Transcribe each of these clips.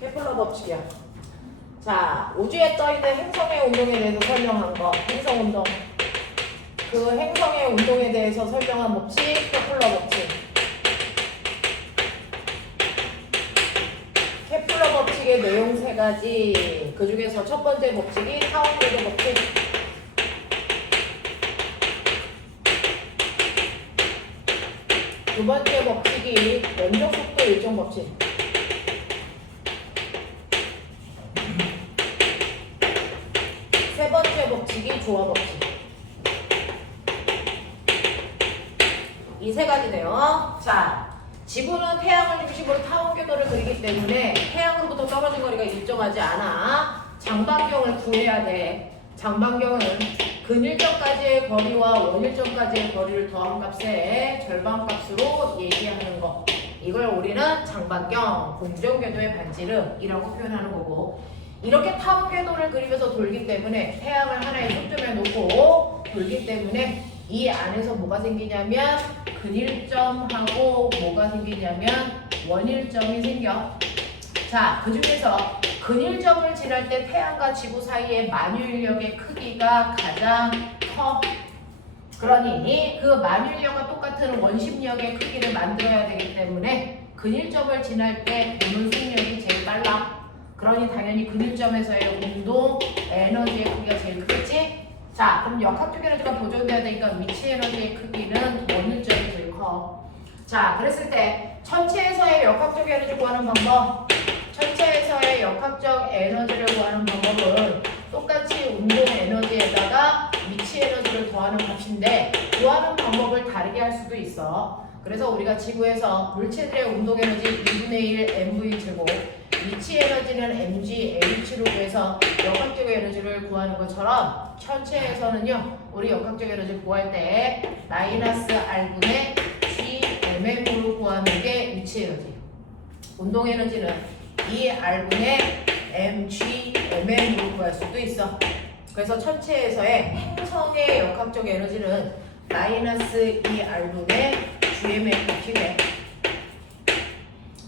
케플러 법칙이야. 자, 우주에 떠있는 행성의 운동에 대해서 설명한 거. 행성 운동. 그 행성의 운동에 대해서 설명한 법칙, 케플러 법칙. 케플러 법칙의 내용 세 가지. 그 중에서 첫 번째 법칙이 타원궤도 법칙. 두 번째 법칙이 면적 속도 일정 법칙. 세 번째 법칙이 조화 법칙. 이 세 가지네요. 자, 지구는 태양을 중심으로 타원궤도를 그리기 때문에 태양으로부터 떨어진 거리가 일정하지 않아. 장반경을 구해야 돼. 장반경은 근일점까지의 거리와 원일점까지의 거리를 더한 값의 절반값으로 얘기하는 거. 이걸 우리는 장반경, 공정궤도의 반지름이라고 표현하는 거고, 이렇게 타원궤도를 그리면서 돌기 때문에 태양을 하나의 초점에 놓고 돌기 때문에 이 안에서 뭐가 생기냐면 근일점하고 뭐가 생기냐면 원일점이 생겨. 자, 그 중에서 근일점을 지날 때 태양과 지구 사이의 만유인력의 크기가 가장 커. 그러니 그 만유인력과 똑같은 원심력의 크기를 만들어야 되기 때문에 근일점을 지날 때 도는 속력이 제일 빨라. 그러니 당연히 근일점에서의 운동 에너지의 크기가 제일 크겠지? 자, 그럼 역학적 에너지가 보존돼야 되니까 위치 에너지의 크기는 원일점이 제일 커. 자, 그랬을 때 천체에서의 역학적 에너지 구하는 방법, 천체에서의 역학적 에너지를 구하는 방법은 똑같이 운동 에너지에다가 위치 에너지를 더하는 값인데 구하는 방법을 다르게 할 수도 있어. 그래서 우리가 지구에서 물체들의 운동 에너지 2분의 1 mv 제곱, 위치 에너지는 mg h로 구해서 역학적 에너지를 구하는 것처럼 천체에서는요, 우리 역학적 에너지를 구할 때 마이너스 r분의 g mm으로 구하는 게 위치 에너지. 운동 에너지는 2r분의 mg mm으로 구할 수도 있어. 그래서 천체에서의 행성의 역학적 에너지는 마이너스 2r분의 gm이 돼.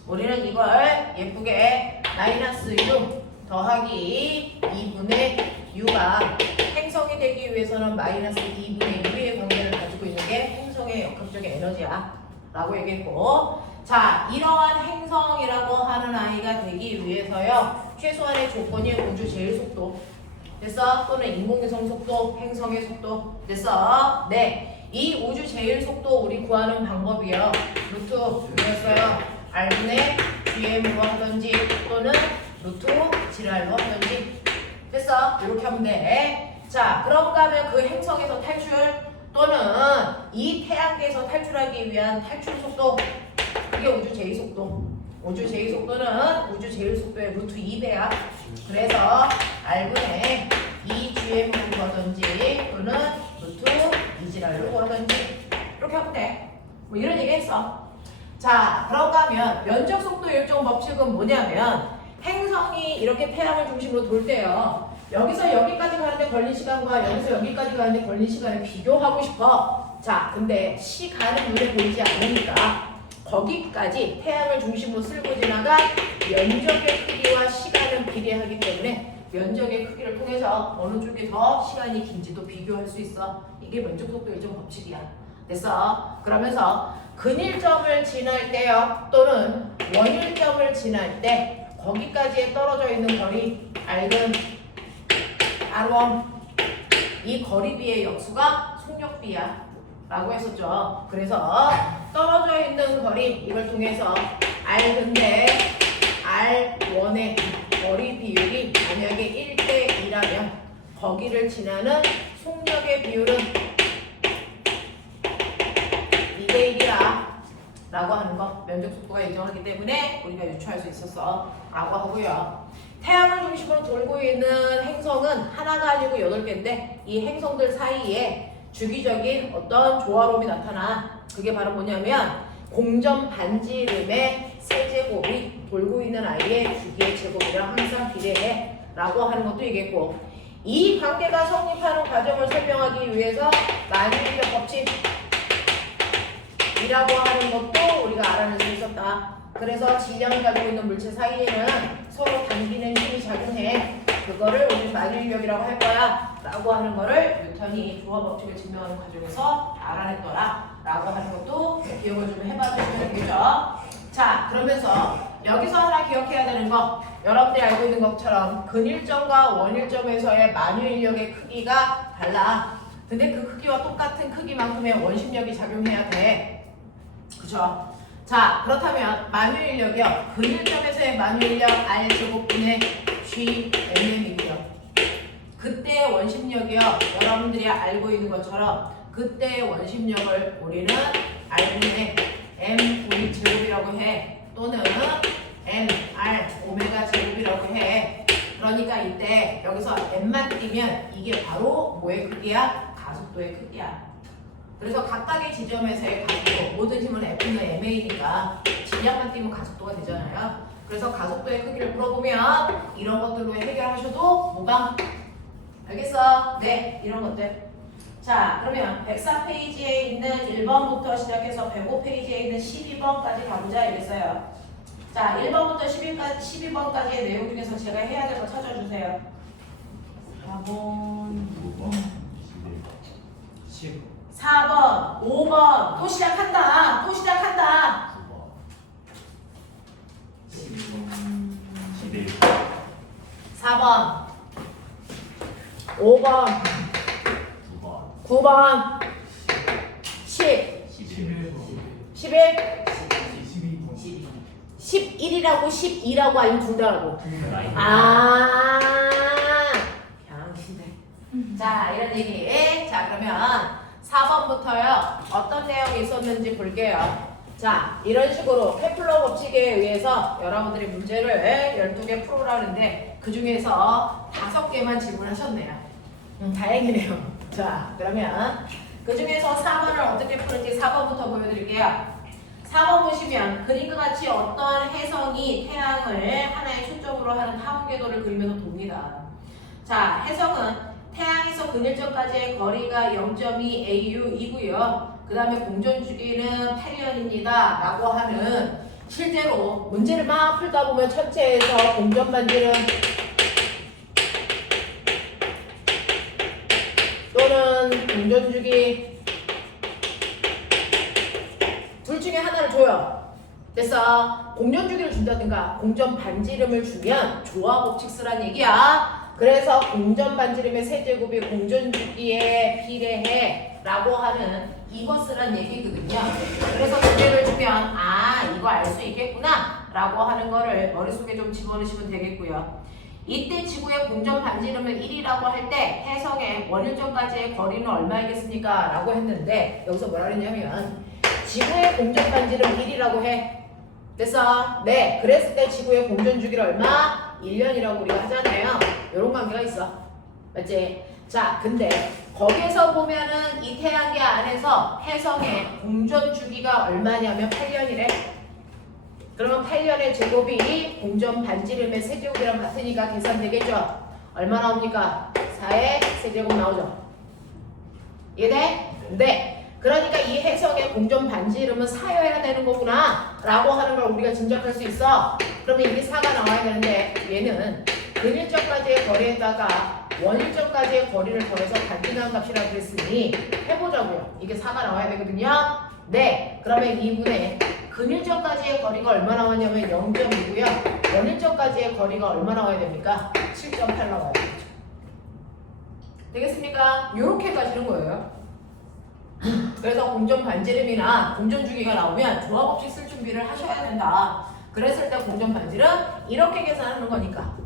우리는 이걸 예쁘게 마이너스 u 더하기 2분의 u가 행성이 되기 위해서는 마이너스 2분의 u의 관계를 가지고 있는 게 행성의 역학적 에너지야 라고 얘기했고, 자, 이러한 행성이라고 하는 아이가 되기 위해서요, 최소한의 조건이 우주 제일 속도 됐어? 또는 인공위성 속도, 행성의 속도 됐어? 네, 이 우주 제일 속도 우리 구하는 방법이요, 루트 뭐였어요? r분의 gm으로 하던지 또는 루트 지랄로 하던지 됐어? 이렇게 하면 돼. 자, 그런가 하면 그 행성에서 탈출 또는 이 태양계에서 탈출하기 위한 탈출 속도, 그게 우주 제2속도. 우주 제2속도는 우주 제일속도의 루트 2배야. 그래서 r분의 2gm으로 하던지 또는 루트 2지랄로 하던지 이렇게 하면 돼. 뭐 이런 얘기 했어. 자, 그런가 하면 면적 속도 일정 법칙은 뭐냐면 행성이 이렇게 태양을 중심으로 돌 때요, 여기서 여기까지 가는데 걸린 시간과 여기서 여기까지 가는데 걸린 시간을 비교하고 싶어. 자, 근데 시간은 눈에 보이지 않으니까 거기까지 태양을 중심으로 쓸고 지나간 면적의 크기와 시간은 비례하기 때문에 면적의 크기를 통해서 어느 쪽이 더 시간이 긴지도 비교할 수 있어. 이게 면적 속도 일정 법칙이야. 됐어? 그러면서 근일점을 지날 때요, 또는 원일점을 지날 때 거기까지에 떨어져 있는 거리 r은 r1, 이 거리비의 역수가 속력비야 라고 했었죠. 그래서 떨어져 있는 거리, 이걸 통해서 r근데 r1의 거리 비율이 만약에 1대2라면 거기를 지나는 속력의 비율은 2대1이라 라고 하는 거, 면적 속도가 일정하기 때문에 우리가 유추할 수 있었어 라고 하고요. 태양을 중심으로 돌고 있는 행성은 하나가 아니고 8개인데 이 행성들 사이에 주기적인 어떤 조화로움이 나타나. 그게 바로 뭐냐면 공전 반지름의 세제곱이 돌고 있는 아이의 주기의 제곱이랑 항상 비례해 라고 하는 것도 얘기했고, 이 관계가 성립하는 과정을 설명하기 위해서 만유인력 법칙 이라고 하는 것도 우리가 알아낼 수 있었다. 그래서 질량을 가지고 있는 물체 사이에는 서로 당기는 힘이 작용해. 그거를 우리 만유인력이라고 할 거야 라고 하는 거를 뉴턴이 조화 법칙을 증명하는 과정에서 알아냈더라 라고 하는 것도 기억을 좀 해봐 주시면 되겠죠. 자, 그러면서 여기서 하나 기억해야 되는 거, 여러분들이 알고 있는 것처럼 근일점과 원일점에서의 만유인력의 크기가 달라. 근데 그 크기와 똑같은 크기만큼의 원심력이 작용해야 돼. 그죠? 자, 그렇다면 만유인력이요. 근일점에서의 만유인력 R제곱분의 GMM이고요. 그때의 원심력이요. 여러분들이 알고 있는 것처럼 그때의 원심력을 우리는 R분의 M분의 제곱이라고 해. 또는 MR 오메가 제곱이라고 해. 그러니까 이때 여기서 M만 띄면 이게 바로 뭐의 크기야? 가속도의 크기야. 그래서 각각의 지점에서의 가속도, 모든 힘은 F는 MA니까 질량만 띄면 가속도가 되잖아요. 그래서 가속도의 크기를 물어보면 이런 것들로 해결하셔도 뭐가? 알겠어? 네, 이런 것들. 자, 그러면 104페이지에 있는 1번부터 시작해서 105페이지에 있는 12번까지 가보자 이랬어요. 자, 1번부터 12번까지의 내용 중에서 제가 해야 될 거 찾아주세요. 4번, 5번, 4번, 5번. 또 시작한다. 또 시작한다. 4번, 5번, 9번, 10, 11, 11이라고 12라고 아니면 둘 다라고? 아, 병신들. 자, 이런 얘기. 자, 그러면 4번부터요. 어떤 내용이 있었는지 볼게요. 자, 이런 식으로 케플러 법칙에 의해서 여러분들이 문제를 12개 풀어라는데 그 중에서 5개만 질문하셨네요. 다행이네요. 자, 그러면 그 중에서 4번을 어떻게 풀을지 4번부터 보여드릴게요. 4번 보시면 그림과 같이 어떤 혜성이 태양을 하나의 초점으로 하는 타원 궤도를 그리면서 돕니다. 자, 혜성은 태양에서 근일점까지의 거리가 0.2 AU이고요. 그 다음에 공전주기는 8년입니다. 라고 하는 실제로 문제를 막 풀다 보면 천체에서 공전반지름 또는 공전주기 둘 중에 하나를 줘요. 됐어. 공전주기를 준다든가 공전반지름을 주면 조화법칙 쓰란 얘기야. 그래서 공전반지름의 세제곱이 공전주기에 비례해 라고 하는 이거 쓰란 얘기거든요. 그래서 문제를 주면 아, 이거 알 수 있겠구나 라고 하는 거를 머릿속에 좀 집어넣으시면 되겠고요. 이때 지구의 공전반지름을 1이라고 할 때 혜성의 원일점까지의 거리는 얼마이겠습니까? 라고 했는데 여기서 뭐라 그랬냐면 지구의 공전반지름 1이라고 해. 됐어? 네. 그랬을 때 지구의 공전주기를 얼마? 1년이라고 우리가 하잖아요. 이런 관계가 있어. 맞지? 자, 근데 거기에서 보면은 이 태양계 안에서 혜성의 공전주기가 얼마냐면 8년이래. 그러면 8년의 제곱이 공전반지름의 세제곱이랑 같으니까 계산되겠죠? 얼마 나옵니까? 4의 세제곱 나오죠? 이해돼? 네. 그러니까 이 혜성의 공전반지름은 4여야 되는 거구나 라고 하는 걸 우리가 짐작할 수 있어. 그러면 이게 4가 나와야 되는데 얘는 근일점까지의 거리에다가 원일점까지의 거리를 더해서 반지름 값이라고 그랬으니 해보자고요. 이게 4가 나와야 되거든요. 네. 그러면 2분의 근일점까지의 거리가 얼마 나왔냐면 0.2고요. 원일점까지의 거리가 얼마 나와야 됩니까? 7.8 나와야 되겠죠. 되겠습니까? 요렇게 가시는 거예요. 그래서 공전반지름이나 공전주기가 나오면 조화법칙 쓸 준비를 하셔야 된다. 그랬을 때 공전반지름 이렇게 계산하는 거니까.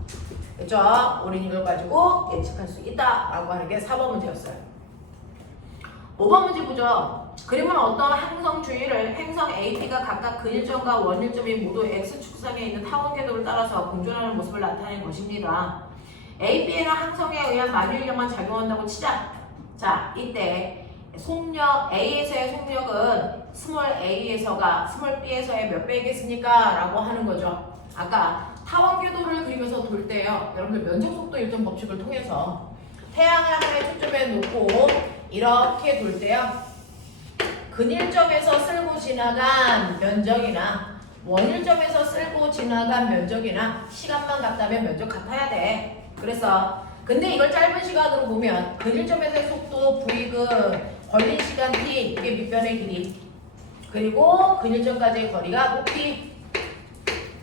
그렇죠? 우린 이걸 가지고 예측할 수 있다 라고 하는 게 4번 문제였어요. 5번 문제 보죠. 그림은 어떤 항성 주위를 행성 AP가 각각 근일점과 원일점이 모두 X축상에 있는 타원 궤도를 따라서 공존하는 모습을 나타낸 것입니다. AP에는 항성에 의한 만유인력만 작용한다고 치자. 자, 이때 속력 A에서의 속력은 스몰 A에서가 스몰 B에서의 몇 배이겠습니까? 라고 하는 거죠. 아까 타원 궤도를 그리면서 돌 때요. 여러분들 면적 속도 일정 법칙을 통해서 태양을 하나의 초점에 놓고 이렇게 돌 때요. 근일점에서 쓸고 지나간 면적이나 원일점에서 쓸고 지나간 면적이나 시간만 같다면 면적 같아야 돼. 그래서 근데 이걸 짧은 시간으로 보면 근일점에서의 속도 V근 걸린 시간 T 이게 밑변의 길이 그리고 근일점까지의 거리가 높이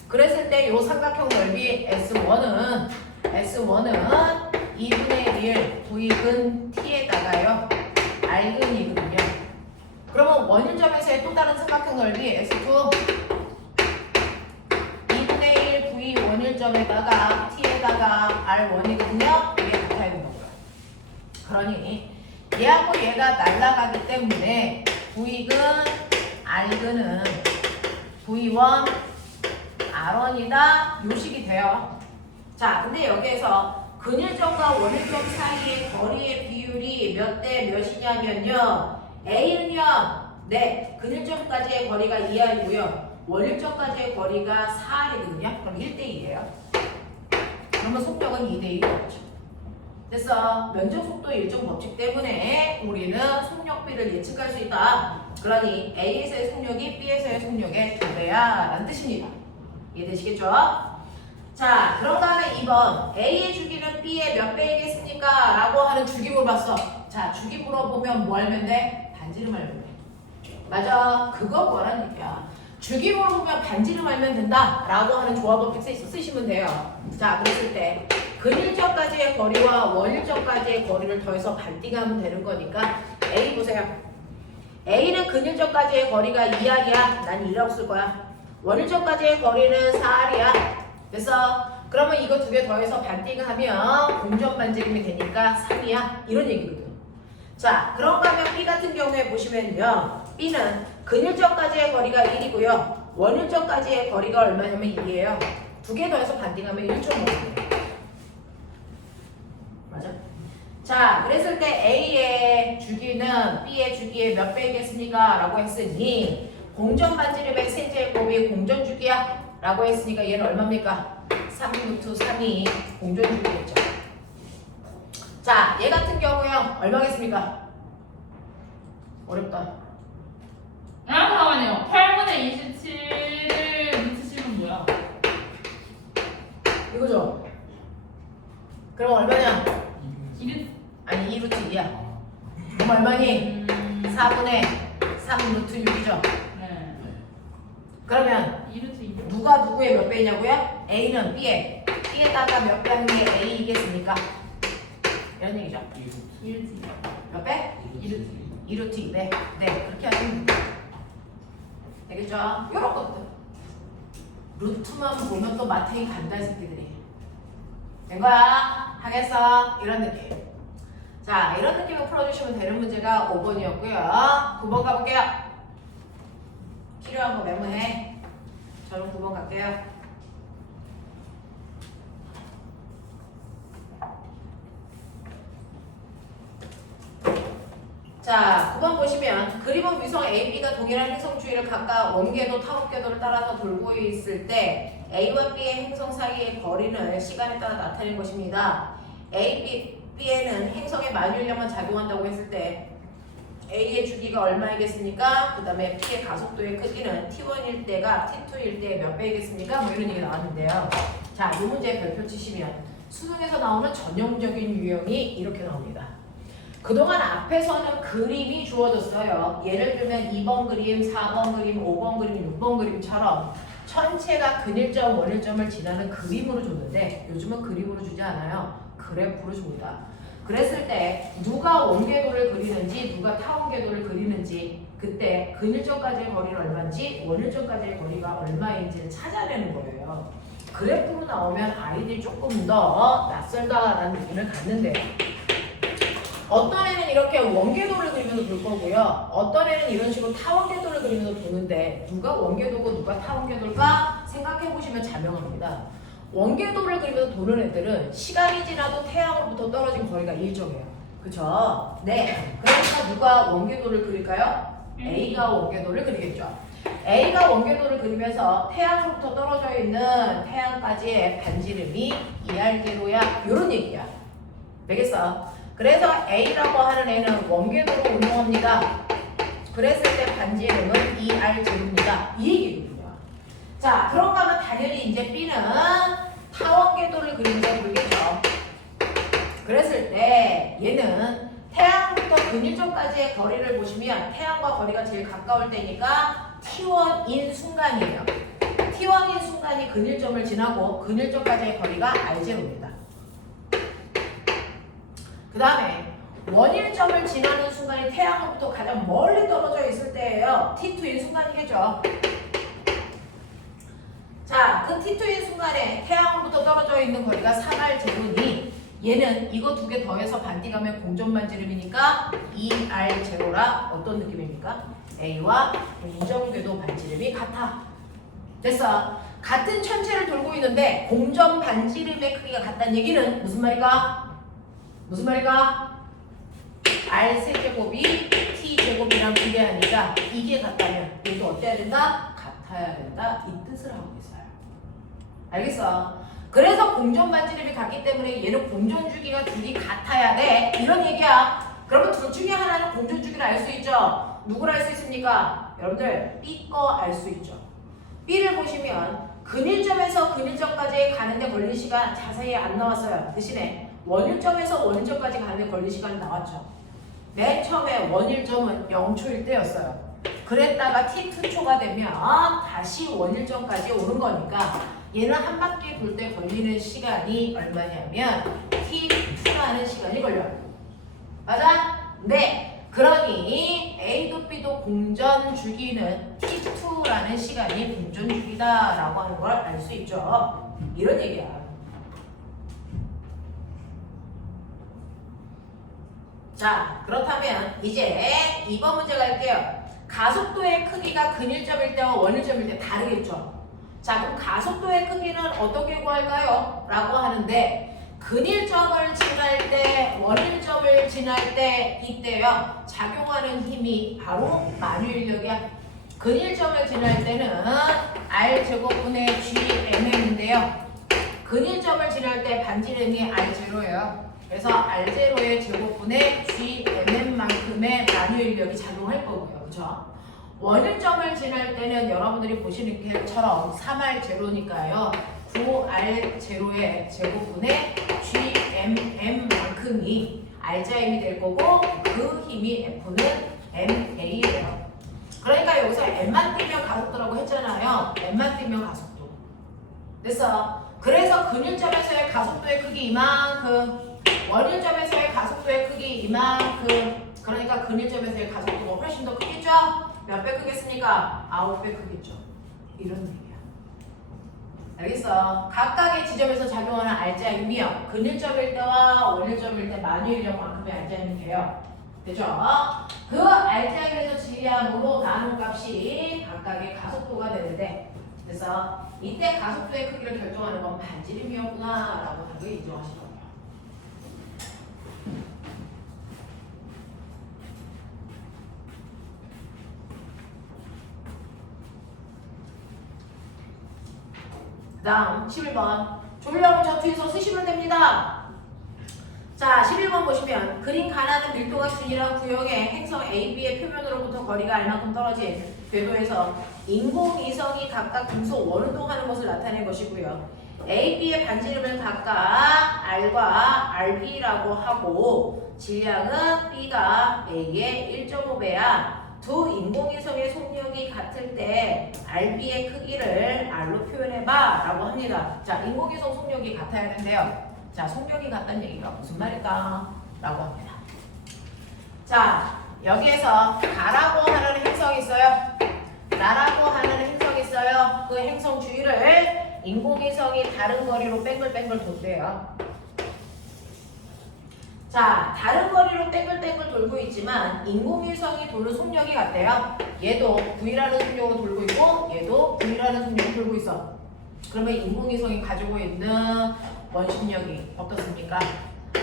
그랬을 때 이 삼각형 넓이 S1은 2분의 1 V근 T에다가요 R근이거든요. 그러면 원일점에서의 또 다른 삼각형 넓이 S2 2분의 1 V 원일점에다가 T에다가 R1이거든요. 이게 같아야 되는 거고요. 그러니 얘하고 얘가 날아가기 때문에 V근 R근은 V1 R1이다 요식이 돼요. 자, 근데 여기에서 근일점과 원일점 사이의 거리의 비율이 몇 대 몇이냐면요. A는요, 네, 근일점까지의 거리가 2R이고요. 원일점까지의 거리가 4R이거든요. 그럼 1대2예요. 그러면 속력은 2대2겠죠. 그래서 면적 속도 일정 법칙 때문에 우리는 속력비를 예측할 수 있다. 그러니 A에서의 속력이 B에서의 속력의 2배야 라는 뜻입니다. 이해되시겠죠? 자, 그런 다음에 2번 A의 주기는 B의 몇 배이겠습니까? 라고 하는 주기 물어봤어. 자, 주기 물어보면 뭐 알면 돼? 반지름 알면 돼. 맞아, 그거 뭐라는 얘기야. 주기 물어보면 반지름 알면 된다 라고 하는 조합법칙 쓰시면 돼요. 자, 그랬을 때 근일점까지의 거리와 원일점까지의 거리를 더해서 반띵하면 되는 거니까 A 보세요. A는 근일점까지의 거리가 2R이야. 난 2라고 쓸 거야. 원일점까지의 거리는 4R이야. 그래서 그러면 이거 두 개 더해서 반띵하면 공전 반지름이 되니까 3이야. 이런 얘기거든. 자, 그런가 하면 B 같은 경우에 보시면요. B는 근일점까지의 거리가 1이고요. 원일점까지의 거리가 얼마냐면 2예요. 두 개 더해서 반띵하면 1.5예요. 맞아? 자, 그랬을 때 A의 주기는 B의 주기의 몇 배이겠습니까? 라고 했으니 공전 반지름의 세제곱이 공전 주기야? 라고 했으니까 얘는 얼마입니까? 3루트 3이 공전 주기겠죠. 자, 얘 같은 경우요. 얼마겠습니까? 어렵다. 잠깐만요. 8분의 27을 루트 7은 뭐야? 이거죠? 그럼 얼마냐? 2루트. 아니 2루트 2야. 그럼 얼마니? 4분의 3루트 6이죠. 네. 그러면 2루트 2. 누가 누구의 몇 배냐고요? A는 B에 B에다가 몇 배 하는 게 A이겠습니까? 이런 얘기죠. 2루트 2. 몇 배? 2루트 2. 2루트 2배. 네, 그렇게 하시면 돼요. 되겠죠? 이런 것들. 루트만 보면 또 마탱이 간다 새끼들이. 된 거야? 하겠어? 이런 느낌. 자, 이런 느낌으로 풀어주시면 되는 문제가 5번이었고요. 9번 가볼게요. 필요한 거 메모해. 저는 9번 갈게요. 자, 9번 보시면 그림은 위성 AB가 동일한 행성 주위를 각각 원궤도, 타원궤도를 따라서 돌고 있을 때 A와 B의 행성 사이의 거리는 시간에 따라 나타내는 것입니다. B에는 행성의 만유인력만 작용한다고 했을 때 A의 주기가 얼마이겠습니까? 그 다음에 B의 가속도의 크기는 T1일 때가 T2일 때 몇 배이겠습니까? 뭐 이런 얘기 나왔는데요. 자, 이 문제 별표 치시면 수능에서 나오는 전형적인 유형이 이렇게 나옵니다. 그동안 앞에서는 그림이 주어졌어요. 예를 들면 2번 그림, 4번 그림, 5번 그림, 6번 그림처럼 전체가 근일점, 원일점을 지나는 그림으로 줬는데 요즘은 그림으로 주지 않아요. 그래프로 줍니다. 그랬을 때 누가 원궤도를 그리는지 누가 타원궤도를 그리는지 그때 근일점까지의 거리는 얼마인지 원일점까지의 거리가 얼마인지를 찾아내는 거예요. 그래프로 나오면 아이들이 조금 더 낯설다라는 느낌을 갖는데요. 어떤 애는 이렇게 원궤도를 그리면서 돌 거고요. 어떤 애는 이런 식으로 타원궤도를 그리면서 도는데 누가 원궤도고 누가 타원궤도일까 생각해보시면 자명합니다. 원궤도를 그리면서 도는 애들은 시간이 지나도 태양으로부터 떨어진 거리가 일정해요. 그쵸? 네. 그러니까 누가 원궤도를 그릴까요? A가 원궤도를 그리겠죠. A가 원궤도를 그리면서 태양으로부터 떨어져 있는 태양까지의 반지름이 2R궤도야. 요런 얘기야. 되겠어? 그래서 A라고 하는 애는 원궤도로 운동합니다. 그랬을 때 반지름은 2R 제곱입니다. 이 얘기거든요. 자, 그런가 하면 당연히 이제 B는 타원 궤도를 그리면서 돌겠죠. 그랬을 때 얘는 태양부터 근일점까지의 거리를 보시면 태양과 거리가 제일 가까울 때니까 T1인 순간이에요. T1인 순간이 근일점을 지나고 근일점까지의 거리가 R0입니다. 그 다음에 원일점을 지나는 순간이 태양으로부터 가장 멀리 떨어져 있을 때예요. T2인 순간이겠죠. 자, 그 T2인 순간에 태양으로부터 떨어져 있는 거리가 3R0니 얘는 이거 두 개 더해서 반띠가면 공전반지름이니까 2R0라 어떤 느낌입니까? A와 공전궤도 반지름이 같아. 됐어. 같은 천체를 돌고 있는데 공전 반지름의 크기가 같다는 얘기는 무슨 말일까? 무슨 말일까? R 세제곱이 T제곱이랑 비례하니까 이게 같다면 얘도 어때야 된다? 같아야 된다. 이 뜻을 하고 있어요. 알겠어? 그래서 공전 반지름이 같기 때문에 얘는 공전 주기가 둘이 같아야 돼. 이런 얘기야. 그러면 둘 중에 하나는 공전 주기를 알 수 있죠. 누구를 알 수 있습니까? 여러분들 B 거 알 수 있죠. B를 보시면 근일점에서 근일점까지 가는데 걸린 시간 자세히 안 나왔어요. 대신에 원일점에서 원일점까지 가는데 걸린 시간 나왔죠. 맨 처음에 원일점은 0초일 때였어요. 그랬다가 T2초가 되면 다시 원일점까지 오는 거니까 얘는 한 바퀴 돌 때 걸리는 시간이 얼마냐면 T2라는 시간이 걸려요. 맞아? 네. 그러니 A도 B도 공전 주기는 T2라는 시간이 공전 주기다라고 하는 걸 알 수 있죠. 이런 얘기야. 자, 그렇다면 이제 2번 문제 갈게요. 가속도의 크기가 근일점일 때와 원일점일 때 다르겠죠. 자, 그럼 가속도의 크기는 어떻게 구할까요? 라고 하는데 근일점을 지날 때, 원일점을 지날 때 이때요. 작용하는 힘이 바로 만유인력이야. 근일점을 지날 때는 R제곱분의 GMM인데요. 근일점을 지날 때 반지름이 R0예요. 그래서 R0의 제곱분의 GMM만큼의 만유인력이 작용할 거고요. 그렇죠? 원일점을 지날 때는 여러분들이 보시는 것처럼 3R0니까요. 9R0의 제곱분의 GMM만큼이 R자임이 될 거고 그 힘이 F는 MA예요. 그러니까 여기서 M만 띄면 가속도라고 했잖아요. M만 띄면 가속도. 됐어. 그래서 근일점에서의 가속도의 크기 이만큼, 원일점에서의 가속도의 크기 이만큼, 그러니까 근일점에서의 가속도가 훨씬 더 크겠죠? 몇 배 크겠습니까? 9배 크겠죠. 이런 얘기야. 알겠어? 각각의 지점에서 작용하는 R자임이요. 근일점일 때와 원일점일 때 만유인력만큼의 R자임이 돼요. 되죠? 그 R자임에서 지리함으로 나눈 값이 각각의 가속도가 되는데, 그래서 이때 가속도의 크기를 결정하는 건 반지름이었구나 라고 당연히 인정하실 거예요. 그 다음 11번 조리함을 저 뒤에서 쓰시면 됩니다. 자, 11번 보시면 그림 가나는 밀도가 균일한 구역의 행성 AB의 표면으로부터 거리가 R만큼 떨어진 궤도에서 인공위성이 각각 금속 원운동하는 것을 나타낸 것이고요. AB의 반지름을 각각 R과 RB라고 하고 질량은 B가 A의 1.5배야. 두 인공위성의 속력이 같을 때 RB의 크기를 R로 표현해봐 라고 합니다. 자, 인공위성 속력이 같아야 하는데요. 자, 속력이 같다는 얘기가 무슨 말일까? 라고 합니다. 자, 여기에서 가라고 하는 행성이 있어요. 나라고 하는 행성이 있어요. 그 행성 주위를 인공위성이 다른 거리로 뺑글뺑글 돈대요. 자, 다른 거리로 땡글땡글 돌고 있지만 인공위성이 도는 속력이 같대요. 얘도 V라는 속력으로 돌고 있고 얘도 V라는 속력으로 돌고 있어. 그러면 인공위성이 가지고 있는 원심력이 어떻습니까?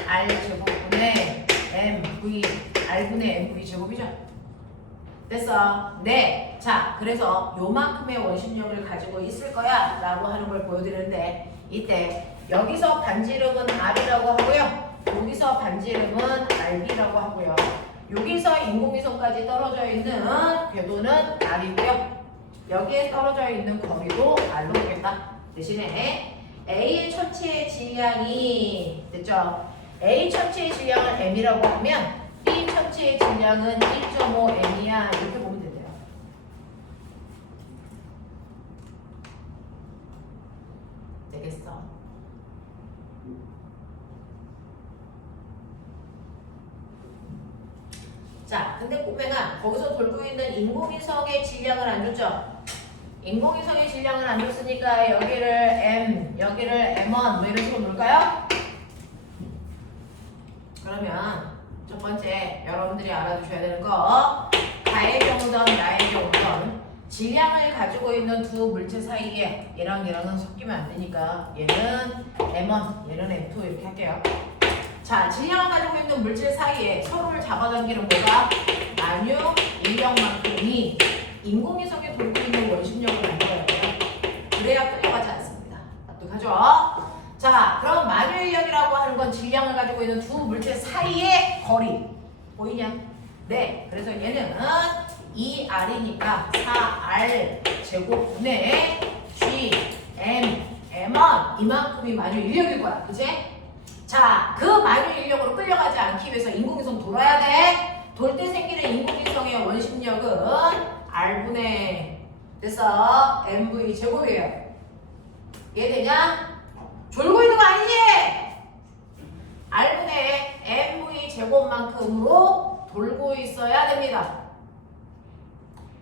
R제곱분의 MV, R분의 MV 제곱이죠. 됐어? 네. 자, 그래서 요만큼의 원심력을 가지고 있을 거야 라고 하는 걸 보여드리는데 이때 여기서 반지름은 R이라고 하고요. 여기서 반지름은 RB라고 하고요. 여기서 인공위성까지 떨어져 있는 궤도는 R이고요. 여기에 떨어져 있는 거리도 R로 보겠다. 대신에 A의 천체의 질량이 됐죠? A 천체의 질량을 M이라고 하면 B 천체의 질량은 1.5M이야. 이렇게 보면 된대요. 되겠어? 자, 근데 꼬맹아 거기서 돌고 있는 인공위성의 질량을 안 줬죠? 인공위성의 질량을 안 줬으니까 여기를 M, 여기를 M1 뭐 이런 식으로 놓을까요? 그러면 첫 번째 여러분들이 알아두셔야 되는 거 가의 경우든 나의 경우든 질량을 가지고 있는 두 물체 사이에 얘랑 얘랑은 섞이면 안 되니까 얘는 M1, 얘는 M2 이렇게 할게요. 자, 질량을 가지고 있는 물질 사이에 서로를 잡아당기는 뭐가? 만유 인력만큼이 인공위성에 돌고 있는 원심력을 만들어야 돼요. 그래야 끌려가지 않습니다. 납득하죠? 자, 그럼 만유 인력이라고 하는 건 질량을 가지고 있는 두 물체 사이의 거리. 보이냐? 네, 그래서 얘는 2R이니까 4R 제곱분의 G, M, M1 이만큼이 만유 인력일 거야. 그치? 자, 그 만유 인력으로 끌려가지 않기 위해서 인공위성 돌아야 돼. 돌 때 생기는 인공위성의 원심력은 R분의 됐어? MV 제곱이에요. 이해되냐? 졸고 있는 거 아니지? R분의 MV 제곱만큼으로 돌고 있어야 됩니다.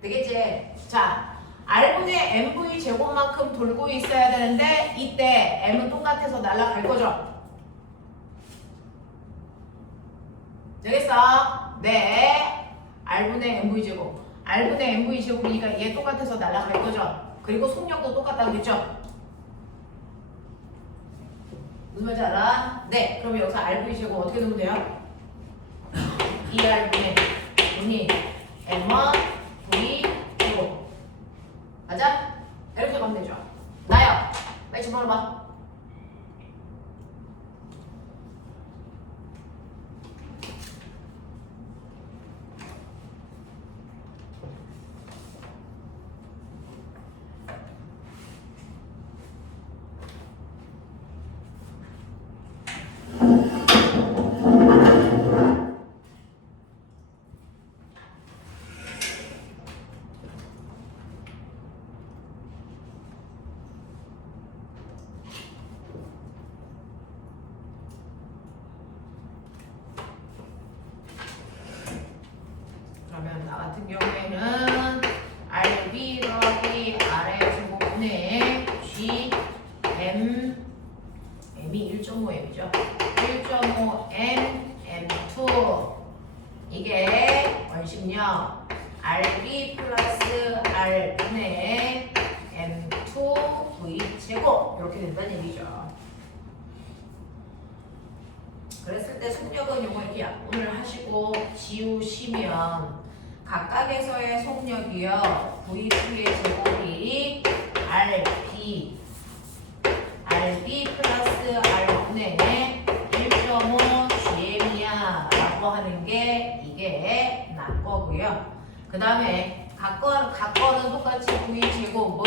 되겠지? 자, R분의 MV 제곱만큼 돌고 있어야 되는데 이때 M은 똑같아서 날아갈 거죠? 되겠어? 네. R분의 MV 제곱. R분의 MV 제곱이니까 얘 똑같아서 날아갈 거죠? 그리고 속력도 똑같다고 했죠? 무슨 말인지 알아? 네. 그럼 여기서 RV 제곱 어떻게 넣으면 돼요? 2R분의 분이 M1 V 제곱. 맞아? 이렇게 가면 되죠? 나요. 빨리 집어넣어봐. 그러면 나 같은 경우에는 RB 더하기 R의 제곱분의 G, M, M이 1.5M이죠. 1.5M, M2 이게 원심력 RB 플러스 R분의 M2 V 제곱 이렇게 된다는 얘기죠. 그랬을 때 속력은 요거 이렇게 약분을 하시고 지우시면 각각에서의 속력이요 V2의 제곱이 RB 플러스 R분의 1.5 GM이야 라고 하는 게 이게 날 거고요. 그 다음에 각거는 똑같이 V 제곱은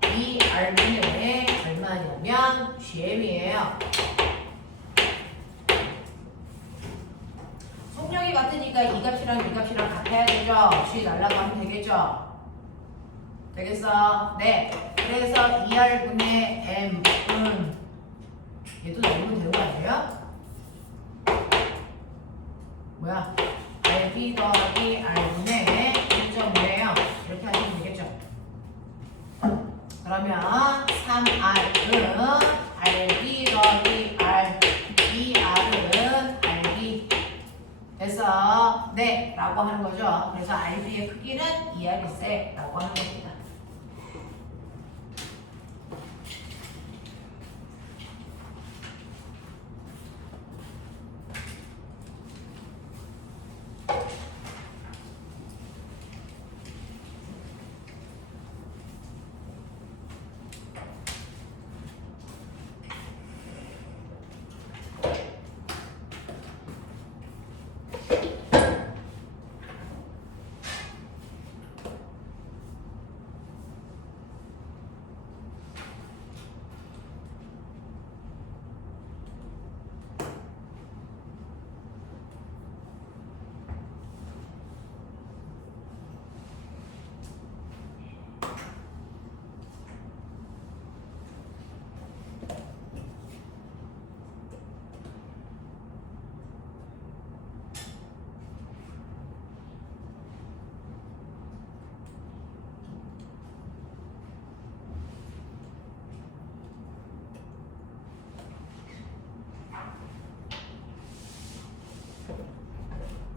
2R분의 얼마냐면 GM이에요. 속력이 같으니까 이 값이랑 이 값이랑 같아야 되죠? G 날라가면 되겠죠? 되겠어? 네. 그래서 2R분의 M은 얘도 넣으면 되는 거 아니에요? 뭐야? RB 더하기 R분의 1.5예요. 이렇게 하시면 되겠죠? 그러면 3R은 RB 더하기 R 2R은 RB 그래서 네 라고 하는 거죠. 그래서 RB의 크기는 2R일세 라고 하는 겁니다.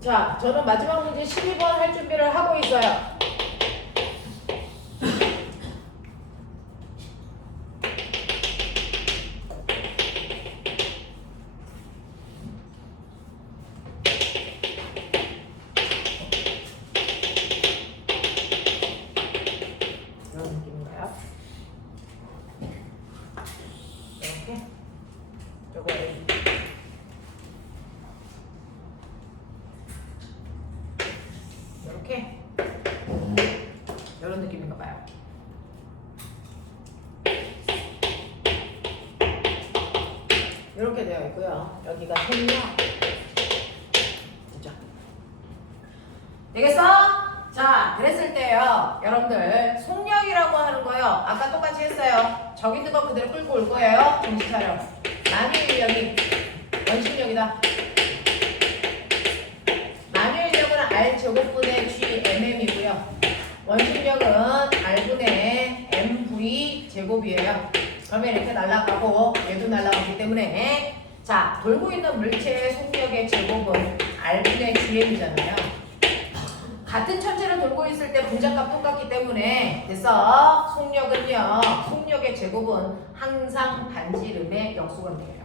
자, 저는 마지막 문제 12번 할 준비를 하고 있어요. 이런 느낌인가요? 이렇게 저거 이렇게 이런 느낌인가 봐요. 이렇게 되어 있고요. 여기가 속력. 그죠? 되겠어? 자, 그랬을 때요. 여러분들 속력이라고 하는 거요. 아까 똑같이 했어요. 저기 있는 거 그대로 끌고 올 거예요. 정신 차려. 만유인력이 원심력이다. 만유인력은 R 제곱분의 GMM이고요. 원심력은 R분의 MV 제곱이에요. 그러면 이렇게 날아가고 얘도 날아가기 때문에 자, 돌고 있는 물체의 속력의 제곱은 R분의 GM이잖아요. 같은 천체를 돌고 있을 때 분자값 똑같기 때문에 됐어. 속력은요. 속력의 제곱은 항상 반지름의 역수관계예요.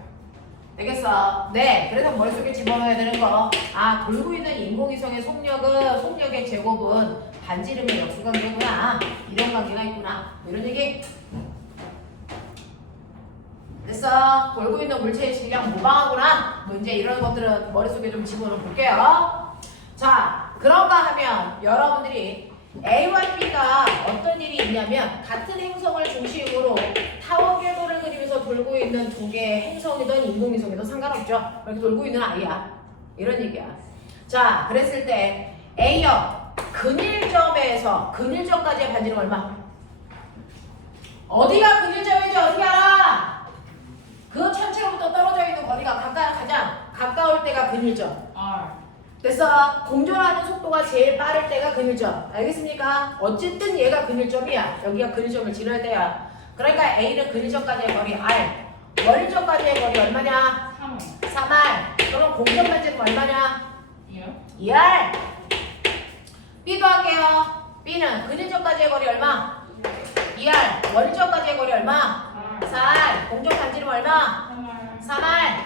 되겠어? 네. 그래서 머릿속에 집어넣어야 되는 거. 아, 돌고 있는 인공위성의 속력의 제곱은 반지름의 역수관계구나. 이런 관계가 있구나. 이런 얘기. 됐어. 돌고 있는 물체의 질량 무방하구나. 뭐 이제 이런 것들은 머릿속에 좀 집어넣어 볼게요. 자, 그런가 하면 여러분들이 A와 B가 어떤 일이 있냐면 같은 행성을 중심으로 타원 궤도를 그리면서 돌고 있는 두 개의 행성이든 인공위성이든 상관없죠. 이렇게 돌고 있는 아이야. 이런 얘기야. 자, 그랬을 때 A역 근일점에서 근일점까지의 반지름 얼마? 어디가 근일점인지 어떻게 알아? 그 천체로부터 떨어져 있는 거리가 가장 가까울 때가 근일점. R. 됐어. 공전하는 속도가 제일 빠를 때가 근일점. 알겠습니까? 어쨌든 얘가 근일점이야. 여기가 근일점을 지날 때야. 그러니까 A는 근일점까지의 거리 R. 원일점까지의 거리 얼마냐? 3월. 3R. 그럼 공전 반지름 얼마냐? 2월. 2R. B도 할게요. B는 근일점까지의 거리 얼마? 2R. 원일점까지의 거리 얼마? 4R. 공전 반지름 얼마? 3월. 3R.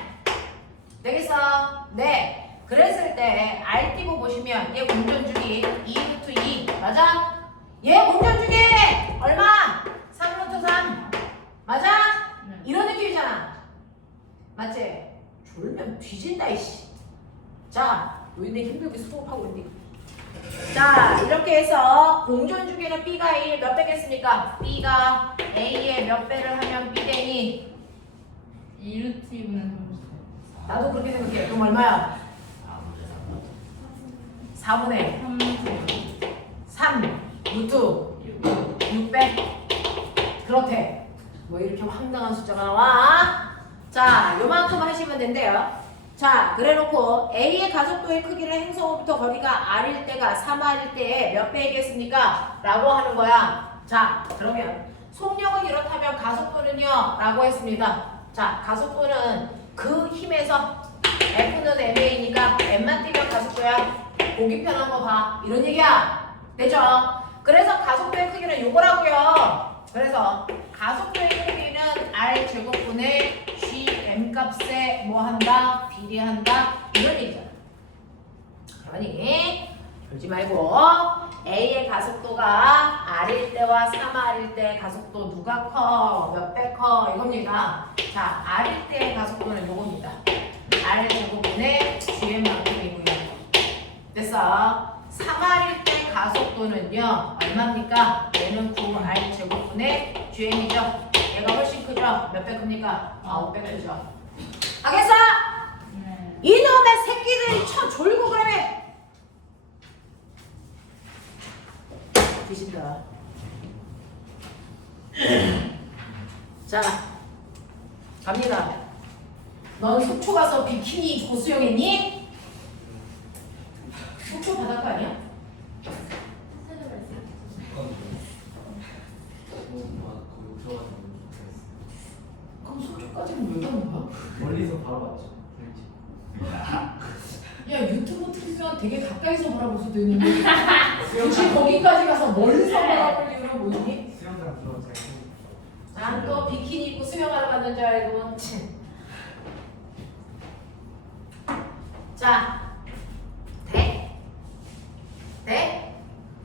되겠어? 네. 그랬을 때 R 띄고 보시면 얘 공전주기 2루트 2 맞아? 얘 공전주기 얼마? 3루트 3 맞아? 네. 이런 느낌이잖아. 맞지? 졸면 뒤진다 이씨. 자, 요인데 힘들게 수업하고 있니? 자, 이렇게 해서 공전주기는 B가 A의 몇 배겠습니까? B가 A의 몇 배를 하면 B 되니? 2루트 2분의 30. 나도 그렇게 생각해. 그럼 얼마야? 4분의 3 루트 600 그렇대. 뭐 이렇게 황당한 숫자가 나와? 자, 요만큼 하시면 된대요. 자, 그래놓고 A의 가속도의 크기를 행성으로부터 거리가 R일 때가 3R일 때에 몇 배이겠습니까? 라고 하는 거야. 자, 그러면 속력은 이렇다면 가속도는요? 라고 했습니다. 자, 가속도는 그 힘에서 F는 ma니까 m만 뛰면 가속도야. 보기 편한 거 봐. 이런 얘기야. 되죠? 그래서 가속도의 크기는 요거라고요. 그래서 가속도의 크기는 R 제곱분의 Gm 값에 뭐 한다? 비례한다. 이런 얘기잖아. 그러니 졸지 말고 A의 가속도가 R일 때와 3R일 때 가속도 누가 커? 몇 배 커? 이겁니다. 자, R일 때의 가속도는 요겁니다. R 제곱분의 Gm만큼이고요. 됐어. 3R일 때 가속도는요 얼마입니까? 얘는 9R 제곱분의 GM이죠. 얘가 훨씬 크죠? 몇 배 큽니까? 9배 크죠. 알겠어? 네. 이놈의 새끼들이 쳐 졸고 그러네. 뒤진다. 자, 갑니다. 넌 속초 가서 비키니 입고 수영했니? 속초 바닷가 아니야? 그럼 속초까지는 왜 가는 거야? 멀리서 바라봤죠. 야 유튜브 틀면 되게 가까이서 바라볼 수도 있는데 역시 거기까지 가서 멀리서 바라볼 이유는 뭐니? 수영장 들어가자. 난 또 비키니 입고 수영하러 갔는 줄 알고. 자, 돼? 돼?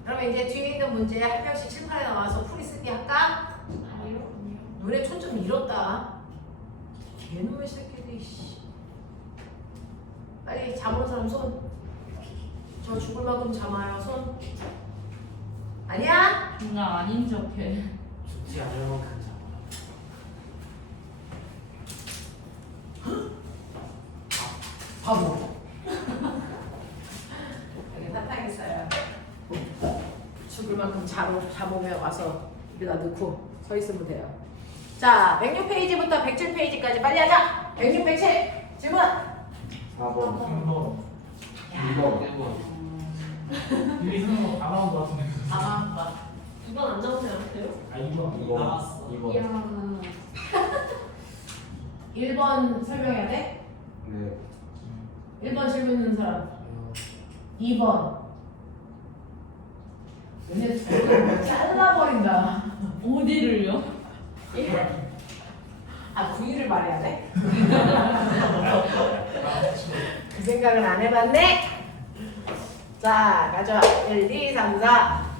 그러면 이제 뒤에 있는 문제 한 명씩 칠판에 나와서 풀이 쓰기 할까? 눈에 촌 좀 잃었다. 개놈의 새끼들이 씨. 빨리 잠오는 사람 손. 저 죽을 만큼 잠아요 손. 아니야? 뭔가 아닌 척해. 죽지 않을 만큼 바보. 여기 사탕있어요. 죽을 만큼 잠오면 와서 여기다 넣고 서 있으면 돼요. 자, 106페이지부터 107페이지까지 빨리 하자. 106, 107 질문. 4번, 3번, 2번, 1번. 1, 2, 3번 다 나온 것 같은데. 아, 2번 안 나오지 않았어요? 아, 2번. 2번, 나왔어. 2번. 이야. 1번 설명해야 돼? 네. 1번 질문 있는 사람. 2번. 얘네 저를 잘라버린다. 어디를요? 아, 9위를 말해야 돼? 그 생각은 안 해봤네? 자, 가져와. 1, 2, 3, 4.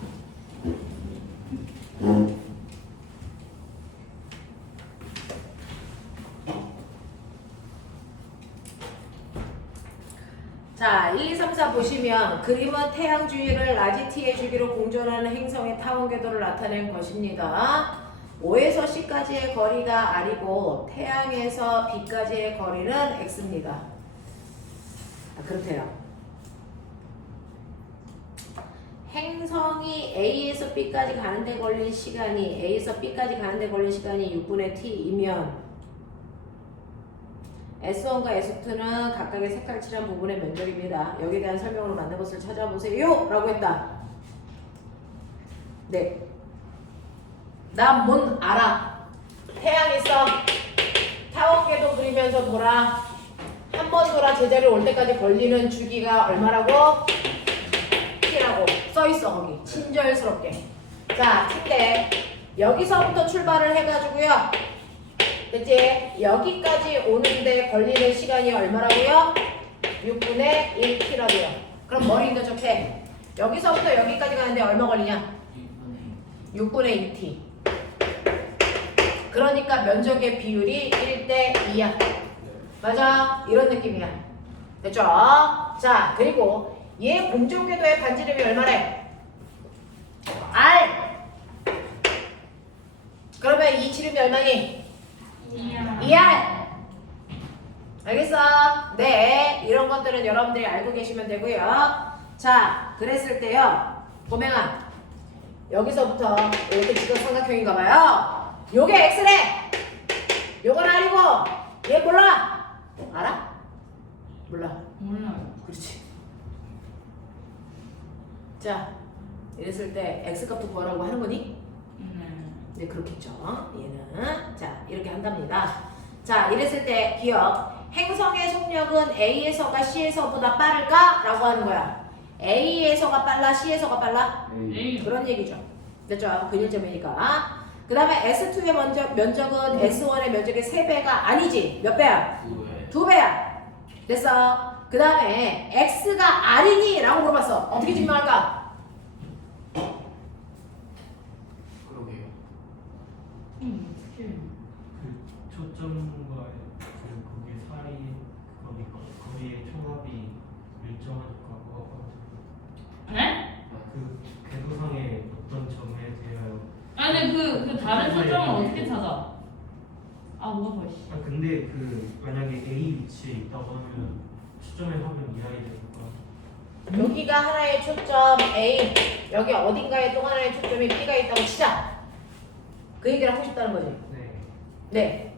자, 1, 2, 3, 4 보시면 그림은 태양 주위를 라지티의 주기로 공전하는 행성의 타원 궤도를 나타낸 것입니다. O에서 C까지의 거리가 R이고 태양에서 B까지의 거리는 X입니다. 아, 그렇대요. 행성이 A에서 B까지 가는데 걸린 시간이 A에서 B까지 가는데 걸린 시간이 6분의 T이면 S1과 S2는 각각의 색깔 칠한 부분의 면적입니다. 여기에 대한 설명으로 맞는 것을 찾아보세요 라고 했다. 네. 난 뭔 알아. 태양에서 타원궤도 그리면서 돌아. 한 번 돌아 제자리 올 때까지 걸리는 주기가 얼마라고? T라고 써있어 거기. 친절스럽게. 자, T인데 여기서부터 출발을 해가지고요. 그치? 여기까지 오는데 걸리는 시간이 얼마라고요? 6분의 1T라고요. 그럼 머리 있는 척 해. 여기서부터 여기까지 가는데 얼마 걸리냐? 6분의 2T. 그러니까 면적의 비율이 1대 2야. 맞아? 이런 느낌이야. 됐죠? 자, 그리고 얘 공정궤도의 반지름이 얼마래? R. 그러면 이 지름이 얼마니? 2R. 알겠어? 네, 이런 것들은 여러분들이 알고 계시면 되고요. 자, 그랬을 때요, 고맹아, 여기서부터 이렇게 지금 삼각형인가 봐요. 요게 X래. 요건 R이고 얘 몰라. 알아? 몰라. 몰라요. 그렇지. 자, 이랬을 때 X값도 구하라고 하는 거니? 네, 그렇겠죠. 얘는 자, 이렇게 한답니다. 자, 이랬을 때 기억. 행성의 속력은 A에서가 C에서보다 빠를까? 라고 하는 거야. A에서가 빨라? C에서가 빨라? A. 그런 얘기죠. 됐죠? 근일점이니까. 그 다음에 S2의 면적은 S1의 면적의 3배가 아니지. 몇 배야? 2배야. 됐어. 그 다음에 X가 R이니? 라고 물어봤어. 어떻게 증명할까? 그러게요. 어떻게? 그 초점과 그 거기 사이 거기의 총합이 일정하니까 네? 그 궤도상의 어떤 점에 대하여. 아, 근데 그 다른 초점을 어떻게 찾아? 아, 뭐가 벌써? 아 근데 그 만약에 A 위치에 있다고 하면 초점에 하면 이하이 되니까. 여기가 하나의 초점 A, 여기 어딘가에 또 하나의 초점이 B가 있다고 치자. 그 얘기를 하고 싶다는 거지. 네. 네.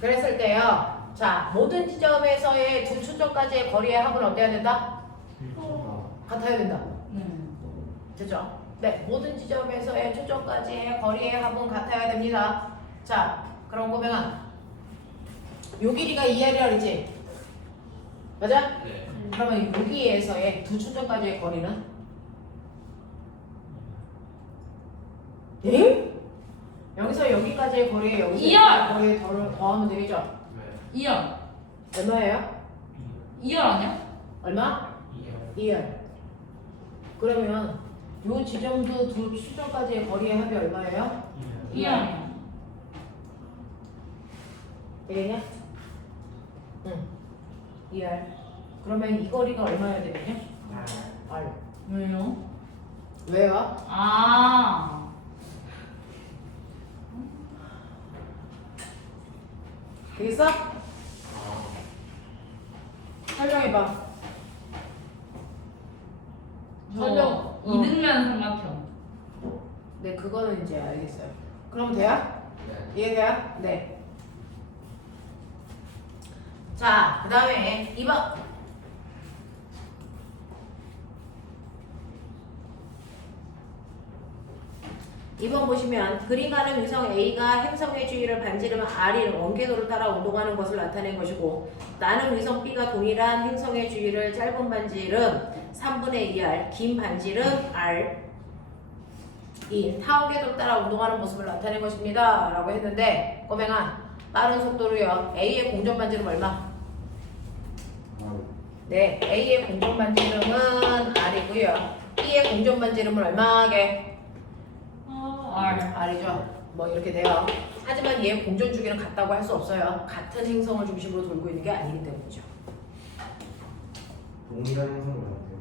그랬을 때요. 자, 모든 지점에서의 두 초점까지의 거리의 합은 어때야 된다? 같아야 된다. 네. 됐죠? 네. 모든 지점에서의 초점까지의 거리의 합은 같아야 됩니다. 자, 그럼 고명아. 요 길이가 2R이라 그랬지? 맞아? 네. 그러면 여기에서의 두 추점까지의 거리는? 예? 여기서 여기까지의 거리에 여기서 이열! 거리에 더하면 되겠죠? 네. 2열. 얼마예요? 2열 아니야? 얼마? 2열. 그러면 요 지점도 두 추점까지의 거리의 합이 얼마예요? 2열 아니야. 되겠냐? 응. 2열. 그러면 이 거리가 얼마여야 되겠냐? R. 왜요? 왜요? 아. 되겠어? 설명해봐. 설명. 이등변 삼각형. 네, 그거는 이제 알겠어요. 그럼 돼요? 네. 이해돼요? 네. 자, 그 다음에 2번. 2번 보시면 그림 가는 위성 A가 행성의 주위를 반지름 R이 원궤도를 따라 운동하는 것을 나타낸 것이고 나는 위성 B가 동일한 행성의 주위를 짧은 반지름 3분의 2R, 긴 반지름 R 인 타원궤도를 따라 운동하는 모습을 나타낸 것입니다. 라고 했는데 꼬맹아 빠른 속도로요. A의 공전 반지름 얼마? 네, A의 공전 반지름은 R이고요. B의 공전 반지름은 얼마게? R. R이죠. 뭐 이렇게 돼요. 하지만 얘 공전 주기는 같다고 할 수 없어요. 같은 행성을 중심으로 돌고 있는 게 아니기 때문이죠. 동일한 행성을 같아요.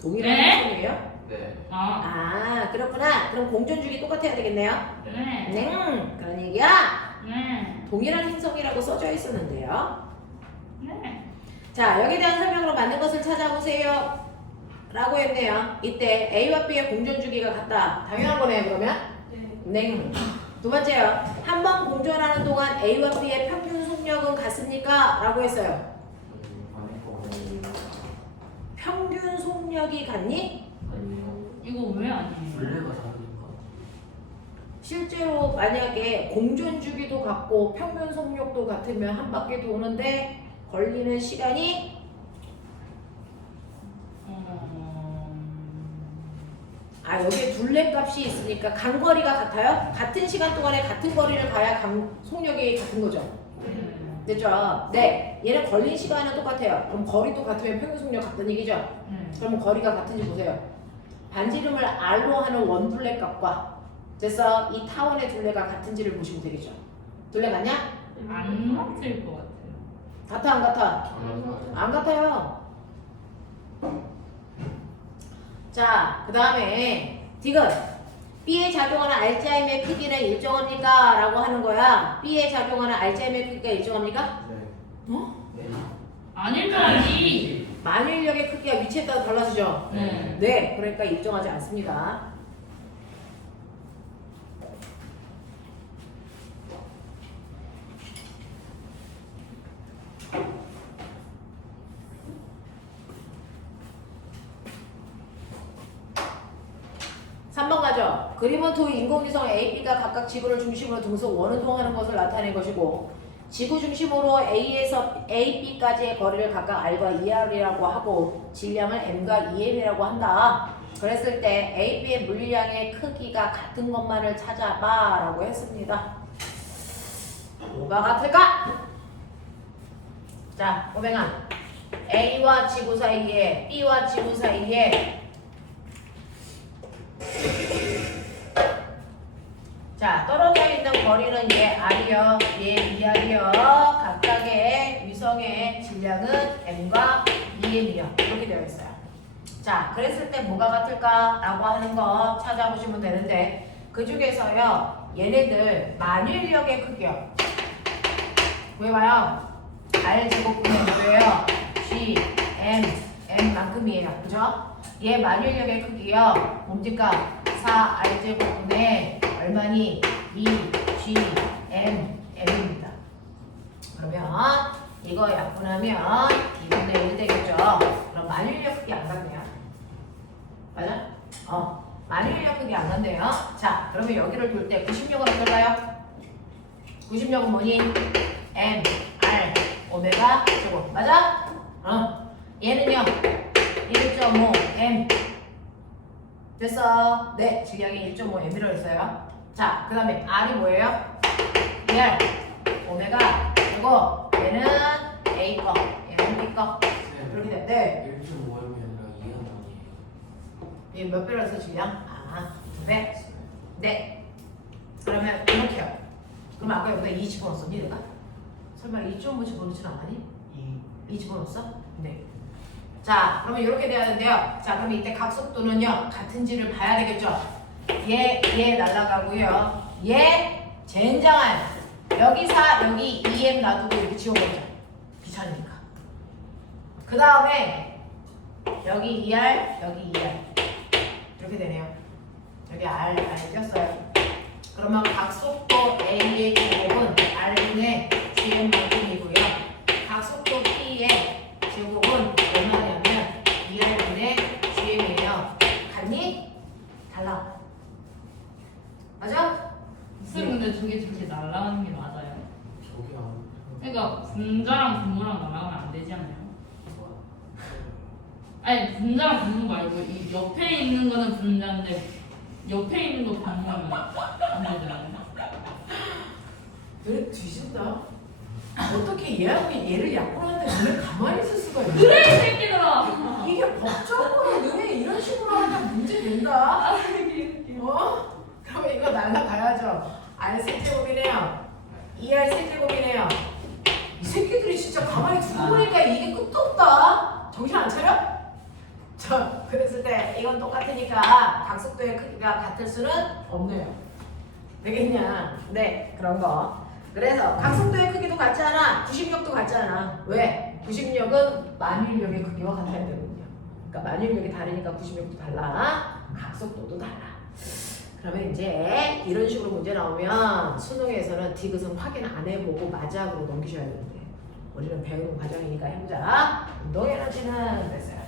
동일한 네? 행성이에요? 네. 아, 그렇구나. 그럼 공전 주기 똑같아야 되겠네요. 네. 네, 그런 얘기야. 네. 동일한 행성이라고 써져 있었는데요. 네. 자, 여기에 대한 설명으로 맞는 것을 찾아보세요. 라고 했네요. 이때 A와 B의 공전 주기가 같다. 당연한 거네요, 그러면? 네. 두 번째요. 한 번 공전하는 동안 A와 B의 평균 속력은 같습니까? 라고 했어요. 아닐 거 같아요. 평균 속력이 같니? 아니요. 이거 왜 아니에요? 원래가 다르니까. 실제로 만약에 공전 주기도 같고 평균 속력도 같으면 한 바퀴 도는데 걸리는 시간이 여기에 둘레값이 있으니까 간거리가 같아요? 같은 시간 동안에 같은 거리를 가야 속력이 같은 거죠. 됐죠? 네. 얘는 걸린 시간은 똑같아요. 그럼 거리도 같으면 평균 속력 같다는 얘기죠? 그러면 거리가 같은지 보세요. 반지름을 R로 하는 원둘레 값과 됐어? 이 타원의 둘레가 같은지를 보시면 되겠죠? 둘레 같냐? 안 맞을 것 같아요. 같아 안 같아? 안 같아요. 자, 그 다음에 디귿 B에 작용하는 알츠하이머의 크기는 일정합니까? 라고 하는 거야. B에 작용하는 알츠하이머의 크기가 일정합니까? 네. 어? 네. 아닐 줄 알지. 만일력의 크기가 위치에 따라 달라지죠? 네. 네, 그러니까 일정하지 않습니다. 그림은 두 인공위성 A, B가 각각 지구를 중심으로 등속 원운동하는 것을 나타낸 것이고 지구 중심으로 A에서 A, B까지의 거리를 각각 R과 2R이라고 하고 질량을 M과 2M이라고 한다. 그랬을 때 A, B의 물량의 크기가 같은 것만을 찾아봐 라고 했습니다. 뭐가 같을까? 자, 오뱅아 A와 지구 사이에 B와 지구 사이에 자, 떨어져 있는 거리는 얘 R이요, 얘 2R이요. 각각의 위성의 질량은 M과 2M이요. 이렇게 되어 있어요. 자, 그랬을 때 뭐가 같을까? 라고 하는 거 찾아보시면 되는데 그 중에서요, 얘네들 만일력의 크기요. 구해봐요. R 제곱분의 뭐예요? G, M, M만큼이에요. 그죠? 얘 만일력의 크기요. 뭡니까? 4R 제곱분의 얼마니? 2, G, M, M입니다. 그러면 이거 약분하면 2분의 1 되겠죠? 그럼 만일력 크기 안 같네요. 맞아? 만일력 크기 안 같네요. 자, 그러면 여기를 둘 때 90력은 어떨까요? 90력은 뭐니? M, R, 오메가 제곱. 맞아? 얘는요 1.5m 됐어. 네, 질량이 1.5m이라고 했어요. 자, 그 다음에 R이 뭐예요? ER 오메가 그리고 얘는 A 거 얘는 B 거 그렇게 돼. 네. 1.5m이 아니라 2가 아니에요. 얘 몇 배로 해서 질량? 아, 네. 네. 그러면 이렇게요. 그럼 아까 여기다 2 집어넣었니 내가? 설마 2.5 집어넣진 않았니? 2 집어넣었어? 네. 자, 그러면 이렇게 돼야 되는데요. 자, 그럼 이때 각속도는요 같은지를 봐야 되겠죠. 얘 날라가고요. 얘 젠장한 여기 4 여기 2m 놔두고 이렇게 지워버리자. 귀찮으니까. 그 다음에 여기 2R 여기 2R 이렇게 되네요. 여기 R 띄었어요. 그러면 각속도 A의 제곱은 R분의 GM만큼이고요. 각속도 P의 제곱은 얼마냐면 2R분의 GM이에요. 같니? 달라. 맞아? 쌤 근데 저게 날아가는 게 맞아요? 저기 안. 그러니까 분자랑 분모랑 날아가면 안 되지 않나요? 아니 분자랑 분모 말고 이 옆에 있는 거는 분자인데 옆에 있는 거 분모는 안 되잖아요. 너네 뒤진다. 어떻게 얘하고 얘를 약분하는데 너네 가만히 있을 수가 있냐? 그래 이 새끼들아. 이게 법적으로 너네 이런 식으로 하면 문제 된다. 어? 그러면 이거 날라가야죠. R 세제곱이네요. 2R 세제곱이네요. 이 새끼들이 진짜 가만히 두고 보니까 이게 끝도 없다. 정신 안 차려? 자, 그랬을 때 이건 똑같으니까 각속도의 크기가 같을 수는 없네요. 되겠냐? 네, 그런 거. 그래서 각속도의 크기도 같지 않아. 구심력도 같지 않아. 왜? 구심력은 만일력의 크기와 같아야 되거든요. 그러니까 만일력이 다르니까 구심력도 달라. 각속도도 달라. 그러면 이제 이런 식으로 문제 나오면 수능에서는 디귿은 확인 안 해보고 맞아으로 넘기셔야 되는데 우리는 배우는 과정이니까 해보자. 운동 에너지는 됐어요.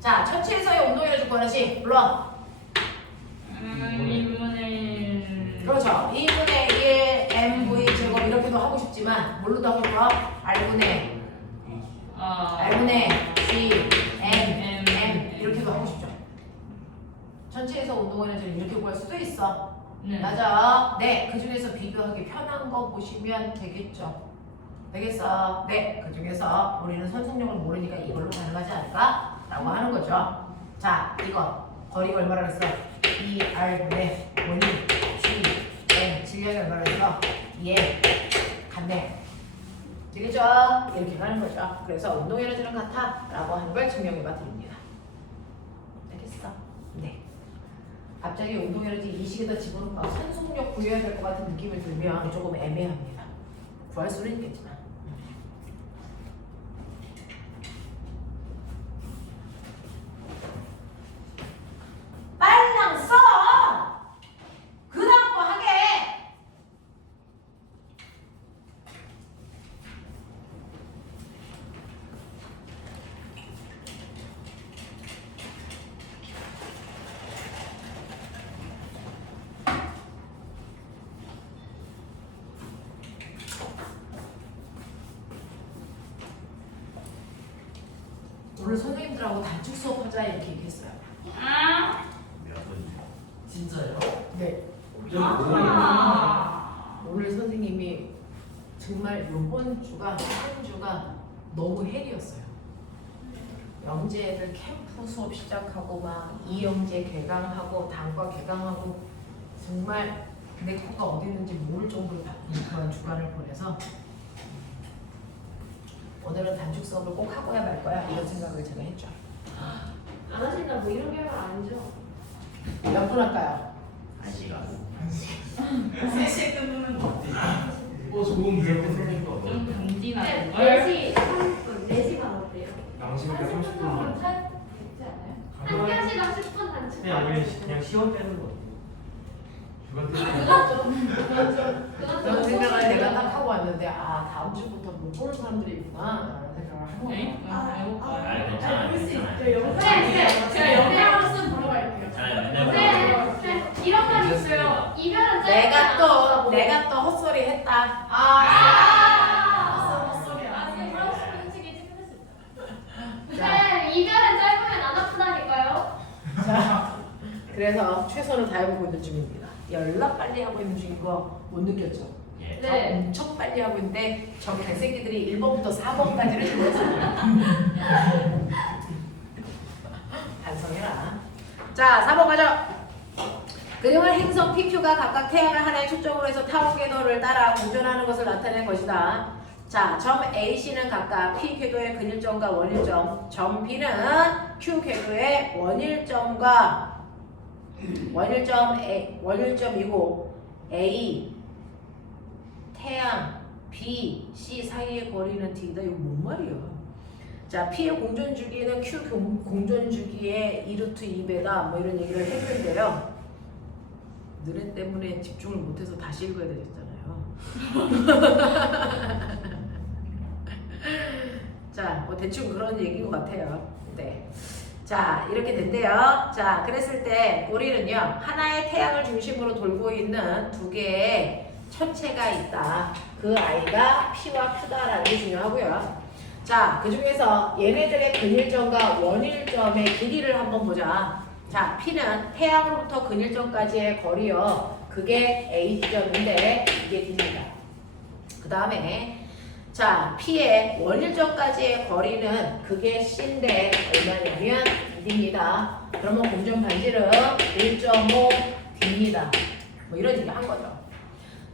자, 천체에서의 운동 에너지 구하는식 불러. 2분의 1. 그렇죠. 2분의 1 mv 제곱 이렇게도 하고 싶지만 뭘로도 하고 싶어? r분의 r분의 g m 이렇게도 하고 싶죠. 전체에서 운동 에너지를 이렇게 구할 수도 있어. 네. 맞아. 네, 그 중에서 비교하기 편한 거 보시면 되겠죠. 되겠어. 네, 그 중에서 우리는 선승력을 모르니까 이걸로 가능하지 않을까? 라고 하는 거죠. 자, 이거 거리가 얼마나 그랬어? 2R분의 5니 G M 질량이 얼마나 그랬어? 얘 같네. 되겠죠? 이렇게 가는 거죠. 그래서 운동 에너지는 같아 라고 하는 걸 증명해봐 드립니다. 알겠어? 네. 갑자기 운동 에너지 이 식에다 집어넣고 산속력 구해야 될 것 같은 느낌이 들면 조금 애매합니다. 구할 수는 있겠지만. 빨랑 써! 그 다음 거 하게! 오늘 선생님들하고 단축 수업하자 이렇게 얘기했어요. 아. 진짜요? 네. 아. 오늘 선생님이 정말 이번 주가 한 주가 너무 헬이었어요. 영재 애들 캠프 수업 시작하고 막 이영재 개강하고 단과 개강하고 정말 내 코가 어디 있는지 모를 정도로 바쁜 그런 주간을 보내서 오늘은 단축 수업을 꼭 하고야 말 거야 이런 생각을 제가 했죠. 안 하신다 뭐 이런 게 아니죠? 몇 분 할까요? 1시간. 3시에 끝나는 거 좋은 선생님 거 좀 네, 간지나는 걸. 4시 30분, 4시간 어때요? 양심있게 30분만. 괜찮지 않아요? 한 그건- 시간당 10분 단축. 네, 아니면 그냥 시원 빼는 거. 주간 때 그런 생각을 내가 딱 하고 왔는데 아 다음 주부터 못 보는 사람들이 있구나 라는 생각을 하고 네? 해볼까요? 괜찮아요. 볼수 괜찮아요. 있죠. 영상 제가 영상으로 쓰면 보러 갈게요. 괜찮아요. 네, 이런 말 있어요. 이별은 내가 또 헛소리 했다. 아, 헛소리. 아, 그럼 솔직히 찍을 수 있잖아. 그래서 최선을 다해보고 있는 중입니다. 연락 빨리 하고 있는 중인 거 못 느꼈죠? 예. 저 네. 엄청 빨리 하고 있는데 저 개새끼들이 1번부터 4번까지를 죽었어요. 반성해라. 자, 4번 가죠. 그림은 행성 PQ가 각각 태양을 하나의 초점으로 해서 타원 궤도를 따라 공전하는 것을 나타낸 것이다. 자, 점 AC는 각각 P 궤도의 근일점과 원일점, 점 B는 Q 궤도의 원일점이고 A 태양 B, C 사이의 거리는 T다. 이거 뭔 말이야? 자, P의 공전 주기는 Q 공전 주기의 2루트 2배다. 뭐 이런 얘기를 했는데요. 너네 때문에 집중을 못해서 다시 읽어야 되겠잖아요. 자, 뭐 대충 그런 얘기인 것 같아요. 네. 자, 이렇게 된대요. 자, 그랬을 때 우리는요, 하나의 태양을 중심으로 돌고 있는 두 개의 천체가 있다. 그 아이가 P와 Q다라는 게 중요하고요. 자, 그 중에서 얘네들의 근일점과 원일점의 길이를 한번 보자. 자, P는 태양으로부터 근일점까지의 거리요. 그게 A 지점인데 이게 D입니다. 그 다음에 자, P의 원일점까지의 거리는 그게 C인데 얼마냐면 D입니다. 그러면 공전 반지름 1.5 D입니다. 뭐 이런 얘기 한 거죠.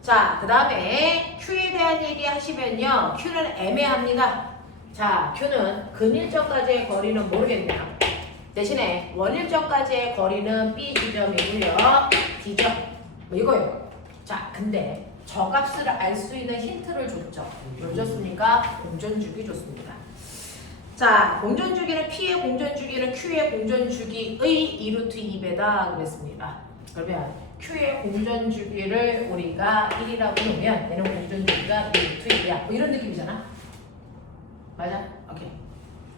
자, 그 다음에 Q에 대한 얘기 하시면요. Q는 애매합니다. 자, Q는 근일점까지의 거리는 모르겠네요. 대신에 원일점까지의 거리는 B 지점이고요. D점. 뭐 이거예요. 자, 근데 저 값을 알 수 있는 힌트를 줬죠. 뭘 줬습니까? 공전주기 줬습니다. 자, 공전주기는 P의 공전주기는 Q의 공전주기의 2루트 2배다 그랬습니다. 그러면 Q의 공전주기를 우리가 1이라고 놓으면 얘는 공전주기가 2루트 2야. 뭐 이런 느낌이잖아. 맞아? 오케이.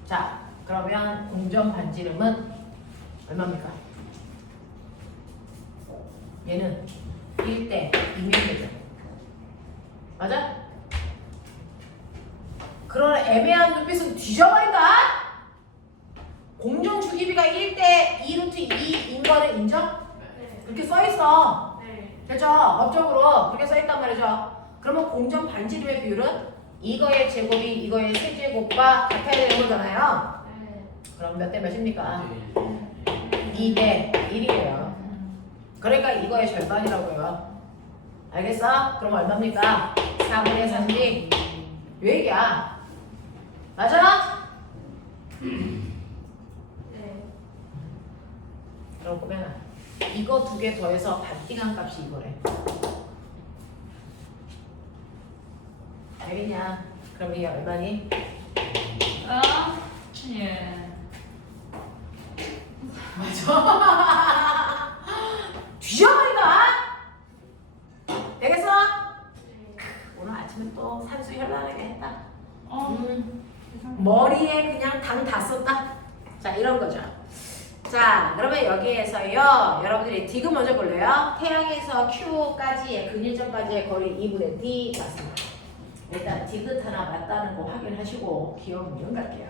자, 그러면 공전 반지름은 얼마입니까? 얘는 1대 2면 되죠. 맞아? 그런 애매한 눈빛은 뒤져버린다? 공전 주기비가 1대 2루트 2인 거는 인정? 네. 그렇게 써있어. 네. 됐죠? 법적으로 그렇게 써있단 말이죠. 그러면 공전 반지름의 비율은 이거의 제곱이 이거의 세제곱과 같아야 되는 거잖아요. 네. 그럼 몇 대 몇입니까? 2대 1이에요. 그러니까 이거의 절반이라고요. 알겠어? 그럼 얼마입니까? 4분의 3이 요 얘기야. 맞아? 네. 그럼 보면 이거 두 개 더해서 반띵한 값이 이거래. 알겠냐? 그럼 이게 얼마니? 아, 예. 맞아. 뒤져버린다. 되겠어? 오늘 아침에 또 산수 현란하게 했다. 머리에 그냥 당 다 썼다. 자, 이런 거죠. 자, 그러면 여기에서요, 여러분들이 디귿 먼저 볼래요? 태양에서 Q까지의 근일점까지의 거리 2분의 D 맞습니다. 일단 디귿 하나 맞다는 거 확인하시고 기억 문제 갈게요.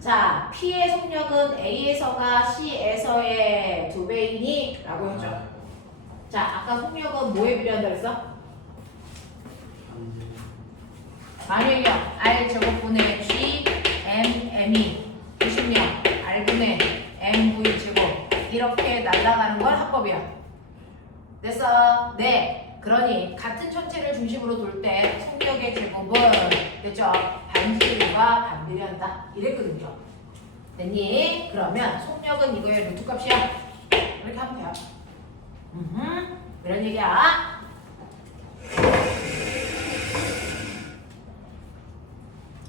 자, P의 속력은 A에서가 C에서의 2배이니 라고 했죠. 자, 아까 속력은 뭐에 비례한다 그랬어? 만약에 R제곱분의 G, M, M이 90명, R분의 MV 제곱 이렇게 날아가는 건 합법이야. 됐어? 네. 그러니 같은 천체를 중심으로 돌 때 속력의 제곱은 됐죠? 반지름과 반비례한다. 이랬거든요. 됐니? 그러면 속력은 이거의 루트 값이야. 이렇게 하면 돼요. 그런 얘기야.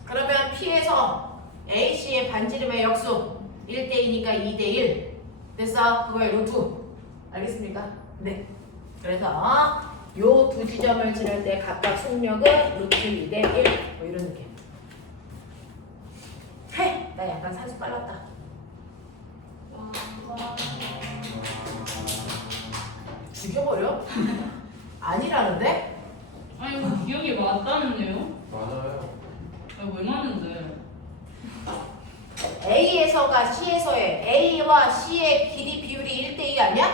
그러면 P에서 AC의 반지름의 역수 1대2니까 2대1 됐어? 그거의 루트 알겠습니까? 네. 그래서 요 두 지점을 지날 때 각각 속력은 루트 2대1 뭐 이런 느낌. 해! 나 약간 산수 빨랐다. 죽여버려? 아니라는데? 아니, 이거 기억이 맞다는데요? 맞아요. 왜 맞는데? A에서 B에서가 C에서의 A와 C의 길이 비율이 1대2 아니야?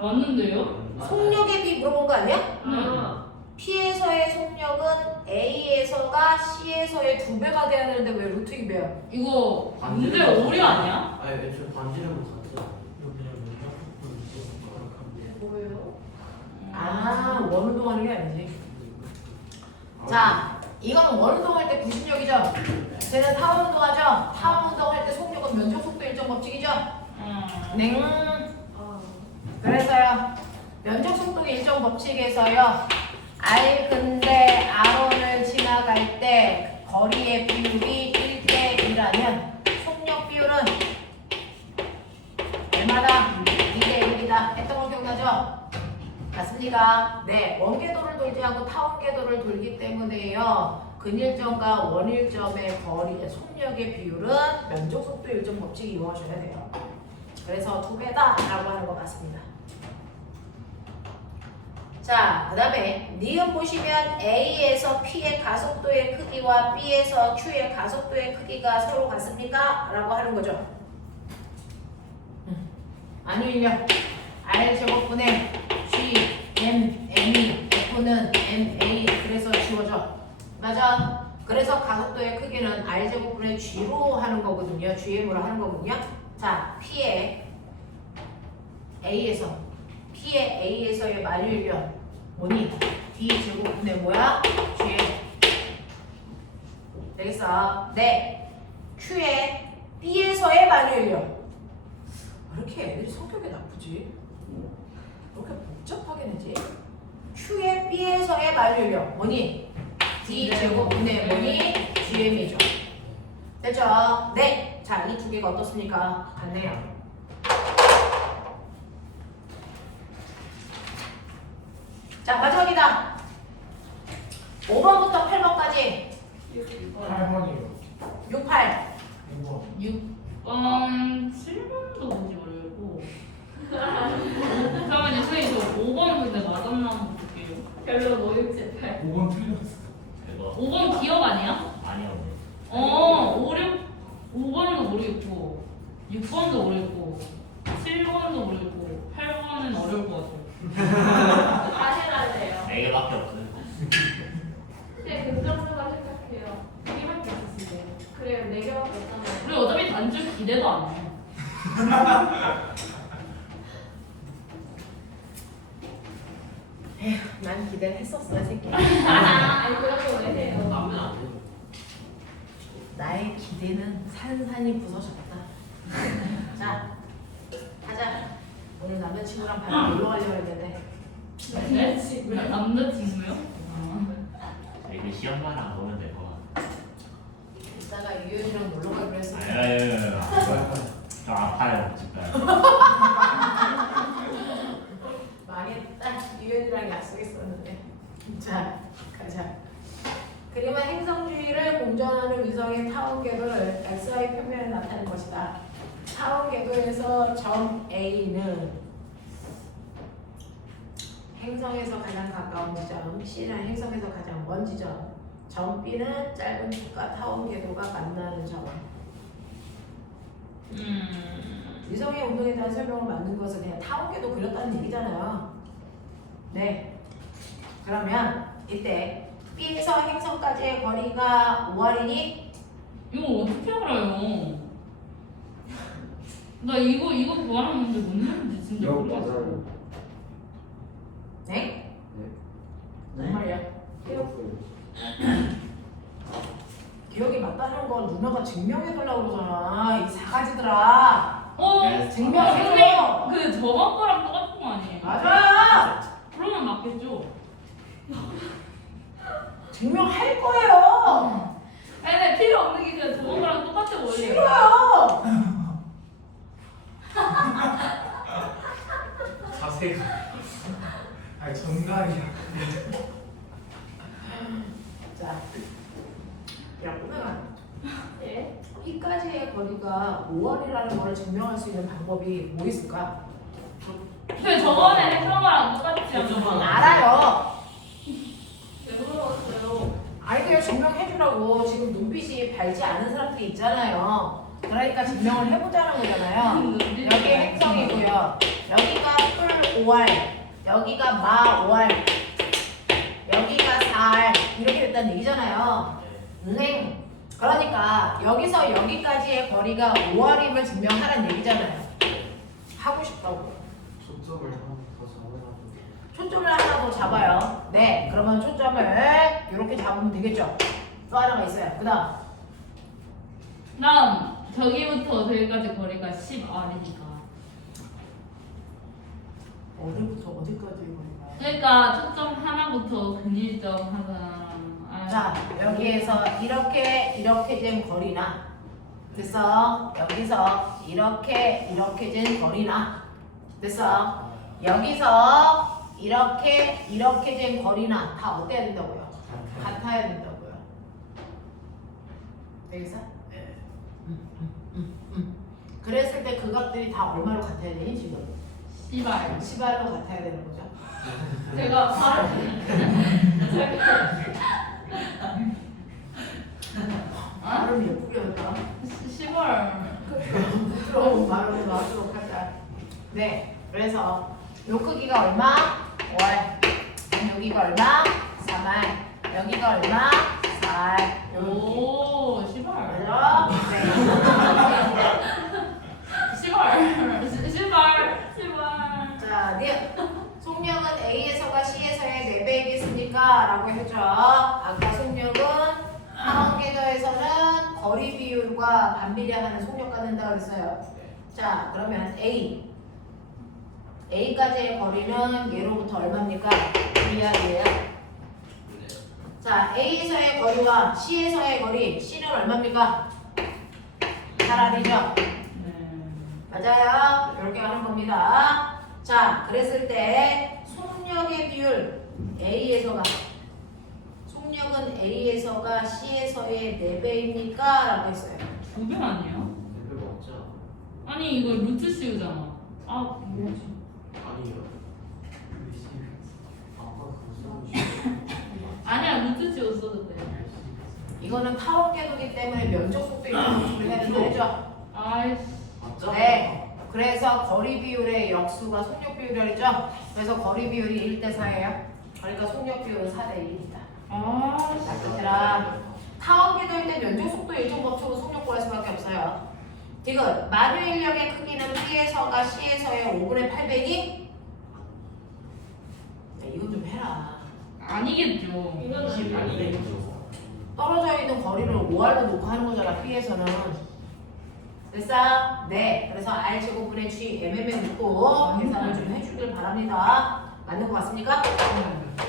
맞는데요? 속력의 비 물어본 거 아니야? 아. P에서의 속력은 A에서가 C에서의 2배가 돼야 되는데 왜 루트 2배야? 이거 문제 오류 아니야? 아니 애초에 반지름은 같잖아. 그냥 면접 뭐예요? 아, 원운동하는 게 아니지. 자, 이거는 원운동할 때 구심력이죠? 쟤는 타운운동하죠? 타운운동할 때 속력은 면적속도 일정 법칙이죠? 네. 아. 그래서요, 면적속도 일정 법칙에서요, R 근데 R1을 지나갈 때 거리의 비율이 1대1이라면 속력 비율은 얼마다? 2대1이다 했던 거 기억나죠? 맞습니까? 네, 원궤도를 돌지 않고 타원궤도를 돌기 때문에요. 근일점과 원일점의 거리, 속력의 비율은 면적속도 일정 법칙 이용하셔야 돼요. 그래서 2배다라고 하는 거 맞습니다. 자, 그 다음에 니은 보시면 A에서 P의 가속도의 크기와 B에서 Q의 가속도의 크기가 서로 같습니까? 라고 하는 거죠. 아니면 R제곱분의 G, M, M이 F는 MA 그래서 지워져. 맞아. 그래서 가속도의 크기는 R제곱분의 G로 하는 거거든요. GM으로 하는 거거든요. 자, P의 A에서의 만유인력 뭐니? D제곱분의 뭐야? GM 되겠어? 네. Q의 B에서의 만유인력 왜 이렇게 애들이 성격이 나쁘지? 왜 이렇게 복잡하게 내지? Q의 B에서의 만유인력 뭐니? D제곱분의 뭐니? GM이죠. 됐죠? 네. 자, 이 두 개가 어떻습니까? 같네요. 자, 마지막이다. 5번부터 8번까지 8번이요. 6, 8. 5번. 6번, 7번도 뭔지 모르겠고. 잠깐만요, 선생님, 저 5번 근데 맞았나 한번 볼게요. 별로 모육제 8. 5번 틀렸어. 대박. 5번 기억 아니야? 아니요. 5번도 모르겠고, 6번도 모르겠고, 7번도 모르겠고, 8번은 어려울 것 같아요. 다 해달래요. 4개밖에 없어요. 근데 긍정적으로 생각해요. 2개밖에 없으세요. 그래요, 4개밖에 없잖아요. 우리 어차피 단줄 기대도 안 해. 에휴, 난 기대를 했었어, 이 새끼. 아니, 그렇게 왜 해요? 나면 안 돼. 나의 기대는 산산이 부서졌다. 자, 가자. 오늘 남자친구랑 바로 놀러 가려고 했는데. 네? 남자친구요? 이거 시험만 안 보면 될 것 같아. 이따가 유연이랑 놀러 가기로 했어. 아유, 저 아파요, 진짜. 망했다. 유연이랑 약속했었는데. 자, 가자. 그림은 행성주위를 공전하는 위성의 타원 궤도를 XY 평면에 나타낸 것이다. 타원 궤도에서 점 A는 행성에서 가장 가까운 지점, C는 행성에서 가장 먼 지점, 점 B는 짧은 축과 타원 궤도가 만나는 점. 위성의 운동에 대한 설명을 만든 것은 그냥 타원 궤도 그렸다는 얘기잖아요. 네. 그러면 이때 B에서 행성까지의 거리가 5R이니? 이거 어떻게 알아요? 나 이거 구하는 문제 못 내는지 진짜 모르겠어. 네? 네. 정말요? 기억이 맞다는 걸 누나가 증명해달라고 그러잖아. 이 사가지들아. 네. 증명해줘. 선생님, 그 저번 거랑 똑같은 거 아니에요? 맞아. 그러면 맞겠죠? 증명할 거예요. 아니, 근데 필요 없는 게 그냥 저번 거랑 똑같아 보여요. 싫어요. 자세가. 아니 정갈이야. 자, 야 꼬맹아. 예? B까지의 거리가 5R이라는 걸 증명할 수 있는 방법이 뭐 있을까? 근데 저번에 했던 거랑 똑같지 않아요? 알아요. 왜 물어봤어요? 아이디어 증명해주라고 지금 눈빛이 밝지 않은 사람들이 있잖아요. 그러니까 증명을 해보자는 거잖아요. 여기 행성이고요. 여기가 풀 5R, 여기가 마 5R, 여기가 4R 이렇게 됐다는 얘기잖아요. 그러니까 여기서 여기까지의 거리가 5R임을 증명하라는 얘기잖아요. 하고 싶다고. 초점을 한번 더 잡아가지고. 초점을 하나 더 잡아요. 네, 그러면 초점을 이렇게 잡으면 되겠죠. 또 하나가 있어요. 그 다음 저기부터 저기까지 거리가 10R이니까. 어디부터 어디까지 거리가? 그러니까 초점 하나부터 근일점 하나. 자, 여기에서 이렇게 된 거리나 됐어. 여기서 이렇게 된 거리나 됐어. 여기서 이렇게 된 거리나 다 어때야 된다고요? 같아야 된다고요. 되겠어? 그랬을 때 그 값들이 다 얼마로 같아야 되니 지금? 10R. 10R로 같아야 되는 거죠. 제가 바로 발음이 예쁘게 한다. 10R. 부드러운 발음으로 하도록 하자. 네, 그래서 요 크기가 얼마? 5R. 여기가 얼마? 3R. 여기가 얼마? 4R. 오, 10R. 맞아? 네. 10R. 10R. 자, 네. 속력은 A에서가 C에서의 4배이겠습니까? 라고 했죠. 아까 속력은 상원궤도에서는 거리 비율과 반비례하는 속력과 된다고 했어요. 자, 그러면 A까지의 거리는 얘로부터 얼마입니까? 2R이에요. 자, A에서의 거리와 C에서의 거리, C는 얼마입니까? 8R이죠? 맞아요. 이렇게 하는 겁니다. 자, 그랬을 때 속력의 비율 속력은 A에서가 C에서의 4배입니까? 라고 했어요. 2배 아니에요? 레벨 먹자. 아니 이거 루트 씌우잖아. 아 뭐지? 아니요. 아까 그거 쓰고 아니야 루트 씌웠어도 돼. 이거는 타원궤도기 때문에 면적 속도 이동을 해야 된다 했죠? 아이씨. 맞죠? 네. 그래서 거리 비율의 역수가 속력 비율이죠? 그래서 거리 비율이 1대4예요. 그러니까 속력 비율은 4대2입니다. 얘들아, 타원궤도일 때 면적 속도 일정 법칙으로 속력 구할 수밖에 없어요. 지금 만유인력의 크기는 B에서가 C에서의 5분의 8배니? 야, 이거 좀 해라. 아니겠죠. 이거는 20 아니겠죠. 떨어져 있는 거리를 5R로 놓고 하는 거잖아, B에서는. 됐어? 네. 그래서 R제곱분의 GMM에 놓고 계산을 좀 해주길 바랍니다. 맞는 거 같습니까?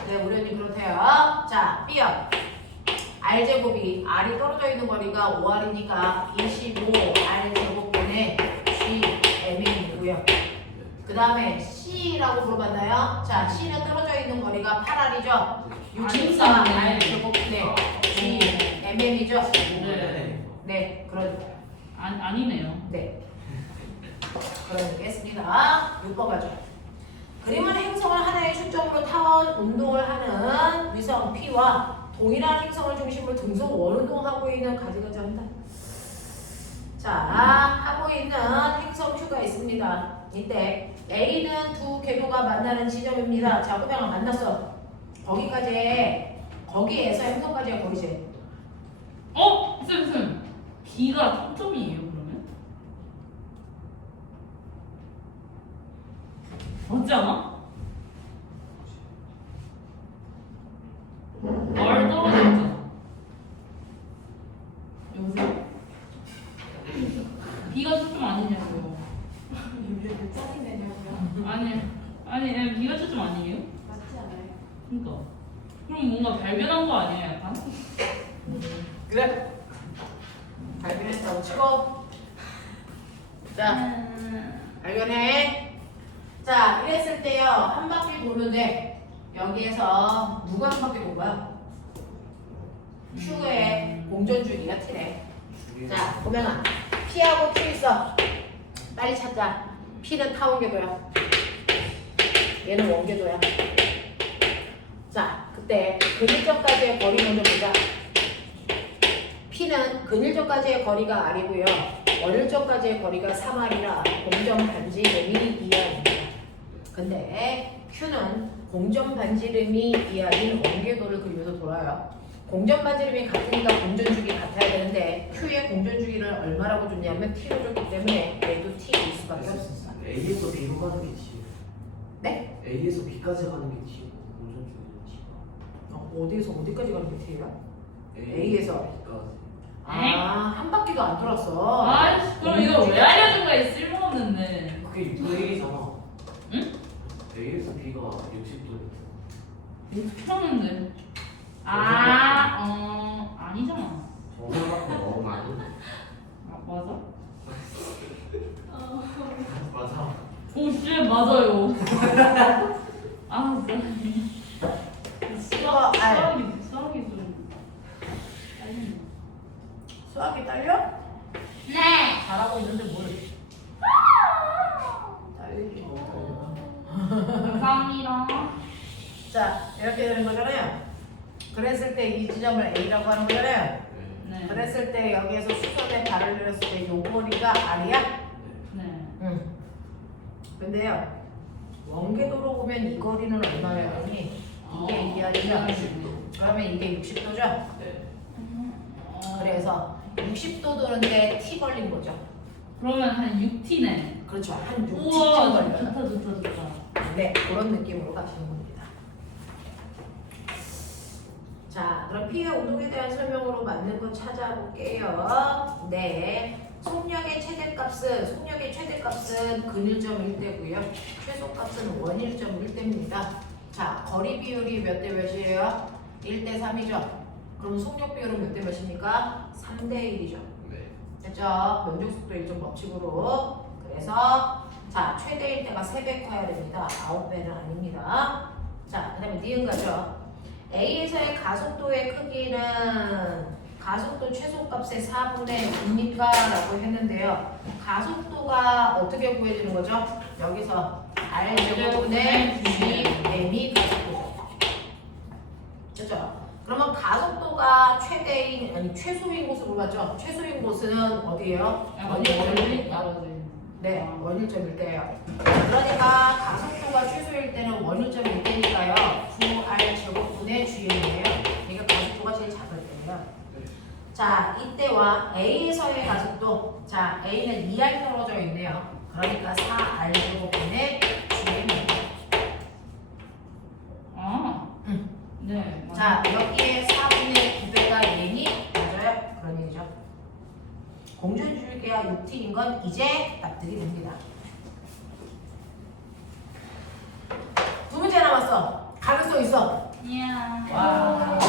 네, 우리 언니 그렇대요. 자, B요. R제곱이 R이 떨어져 있는 거리가 5R이니까 25 R제곱분의 GMM이고요. 그 다음에 C라고 물어봤나요? 자, C는 떨어져 있는 거리가 8R이죠? 64 R제곱분의 GMM이죠? 네. 네, 그런. 아니네요. 네. 그러겠습니다. 6번 가죠. 그림은 행성을 하나의 축점으로 타원 운동을 하는 위성 P와 동일한 행성을 중심으로 등속 원운동하고 있는 가지가지 한다. 자, 하고 있는 행성 Q가 있습니다. 이때 A는 두 궤도가 만나는 지점입니다. 자, 호명아 만났어. 거기에서 행성까지의 거리지. 쌤. B가 평점이에요 그러면? 맞지 않아? R 떨어져 있잖아. 여보세요? B가 초점 아니냐고요. 몇 짜리 내냐고요? 아니 B가 초점 아니에요? 맞지 않아요? 그러니까 그럼 뭔가 발견한 거 아니에요 약간? 그래. 발견했다고 치고. 자, 발견해. 자, 이랬을 때요. 한 바퀴 도는데 여기에서 누가 한 바퀴 돈 거야? Q의 공전주기가 T래. 자, 보면은 P하고 Q 있어. 빨리 찾자. P는 타원궤도야. 얘는 원궤도야. 자, 그때 근일점까지의 거리 먼저 보자. P는 근일점까지의 거리가 R이고요. 원일점까지의 거리가 3R이라 공점 반지름이 2R입니다. 근데 Q는 공점 반지름이 2R인 원궤도를 그리면서 돌아요. 공점 반지름이 같으니까 공전주기 같아야 되는데 Q의 공전주기를 얼마라고 줬냐면 T로 줬기 때문에 얘도 T일 수밖에 없습니다. A에서 B로 가는 게 T예요. 네? A에서 B까지 가는 게 T고 공전 중에는 T가. 어디에서 어디까지 가는 게 T예요? A에서. B까지. 한 바퀴도 안 돌았어. 아이씨 그럼 이거 왜 알려준 거야 이 쓸모없는데. 그게 6분의 1이잖아. 응? A에서 B가 60도. 이거 풀었는데. 아니잖아. 정말 갖고 너무 많이. 아 맞아? 맞아. 오씨 맞아요. 아 이거 수학이 좀. 수학이 딸려? 네. 잘하고 있는데 뭘? 딸리지. 감사합니다. 자, 이렇게 되는 거잖아요. 그랬을 때 이 지점을 A라고 하는 거잖아요. 네. 그랬을 때 여기에서 수선에 발을 들였을 때 요 거리가 R이야? 네. 응. 근데요, 원궤도로 보면 이 거리는 얼마예요? 이게 2R이죠? 그러면 이게 60도죠? 네. 그래서 60도 도는데 T 걸린 거죠. 그러면 한 6T네. 그렇죠. 한 6T쯤 우와 걸려요. 좋다. 네, 그런 느낌으로 가시는 겁니다. 자, 그럼 P의 운동에 대한 설명으로 맞는 거 찾아볼게요. 네, 속력의 최대값은 근일점 1대고요. 최소값은 원일점 1대입니다. 자, 거리 비율이 몇 대 몇이에요? 1대 3이죠. 그럼 속력 비율은 몇 대 몇입니까? 3대 1이죠. 네. 됐죠? 면적 속도 일정 법칙으로. 그래서 자, 최대일 때가 3배 커야 됩니다. 9배는 아닙니다. 자, 그 다음에 니은 가죠. A에서의 가속도의 크기는 가속도 최소값의 4분의 6입니까? 라고 했는데요. 가속도가 어떻게 구해지는 거죠? 여기서 R제곱분의 GM이 가속도죠. 됐죠? 그러면 가속도가 최소인 곳을 몰랐죠? 최소인 곳은 어디예요? 원일점입니다. 네, 원일점일 때예요. 그러니까 가속도가 최소일 때는 원일점일 때니까요. 9R 제곱분의 G이에요. 이게 가속도가 제일 작을 때예요. 자, 이때와 A에서의 가속도. 자, A는 2R 떨어져 있네요. 그러니까 4R 제곱분의 G입니다. 네. 자, 여기에 4분의 9배가 얘니 맞아요? 그런 얘기죠. 공전주기가 6T인 건 이제 납득이 됩니다. 두 문제 남았어. 가능성 있어. 이야. 와.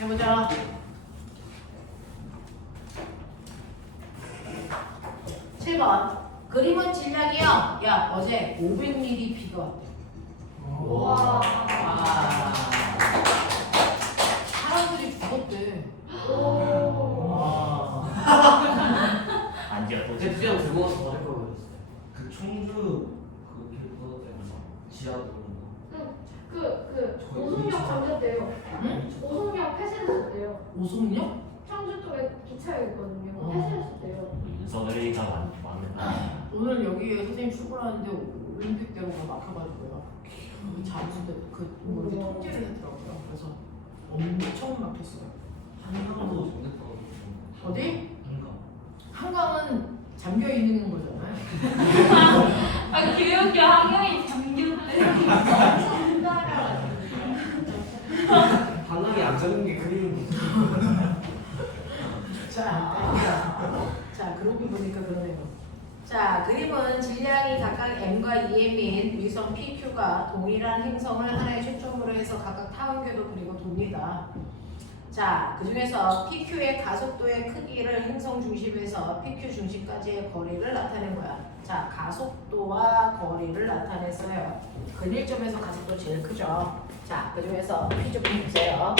해보자. 칠 번 그림은 질량이요. 야, 어제 500ml 비가 왔대. 와. 사람들이 죽었대. 아니야 또 어제 그냥 들고 와서 받을 걸 그랬어요. 그 충주 그 길보다 지하도 오송역 건졌대요. 응? 오송역 폐쇄됐었대요. 오송역? 청주 쪽에 기차역 있거든요. 어. 폐쇄됐었대요. 윤석열이가 맞는다. 오늘 여기에 선생님 출근하는데 올림픽대로가 막혀가지고요. 자무대 그 뭐지 통제를 했더라고요. 그래서 엄청 막혔어요. 한강도 정됐다고. 어디? 한강. 한강은 잠겨 있는 거잖아요. 아 교육교 학령이 잠겼대. 한강이 안 잡는 게 그림인 거지. 자, 그러고 보니까 그러네요. 자, 그림은 질량이 각각 M과 EM인 위성 PQ가 동일한 행성을 하나의 초점으로 해서 각각 타원궤도 그리고 돕니다. 자, 그 중에서 PQ의 가속도의 크기를 행성 중심에서 PQ 중심까지의 거리를 나타낸 거야. 자, 가속도와 거리를 나타냈어요. 근일점에서 가속도 제일 크죠. 자, 그 중에서 P 좀 보세요.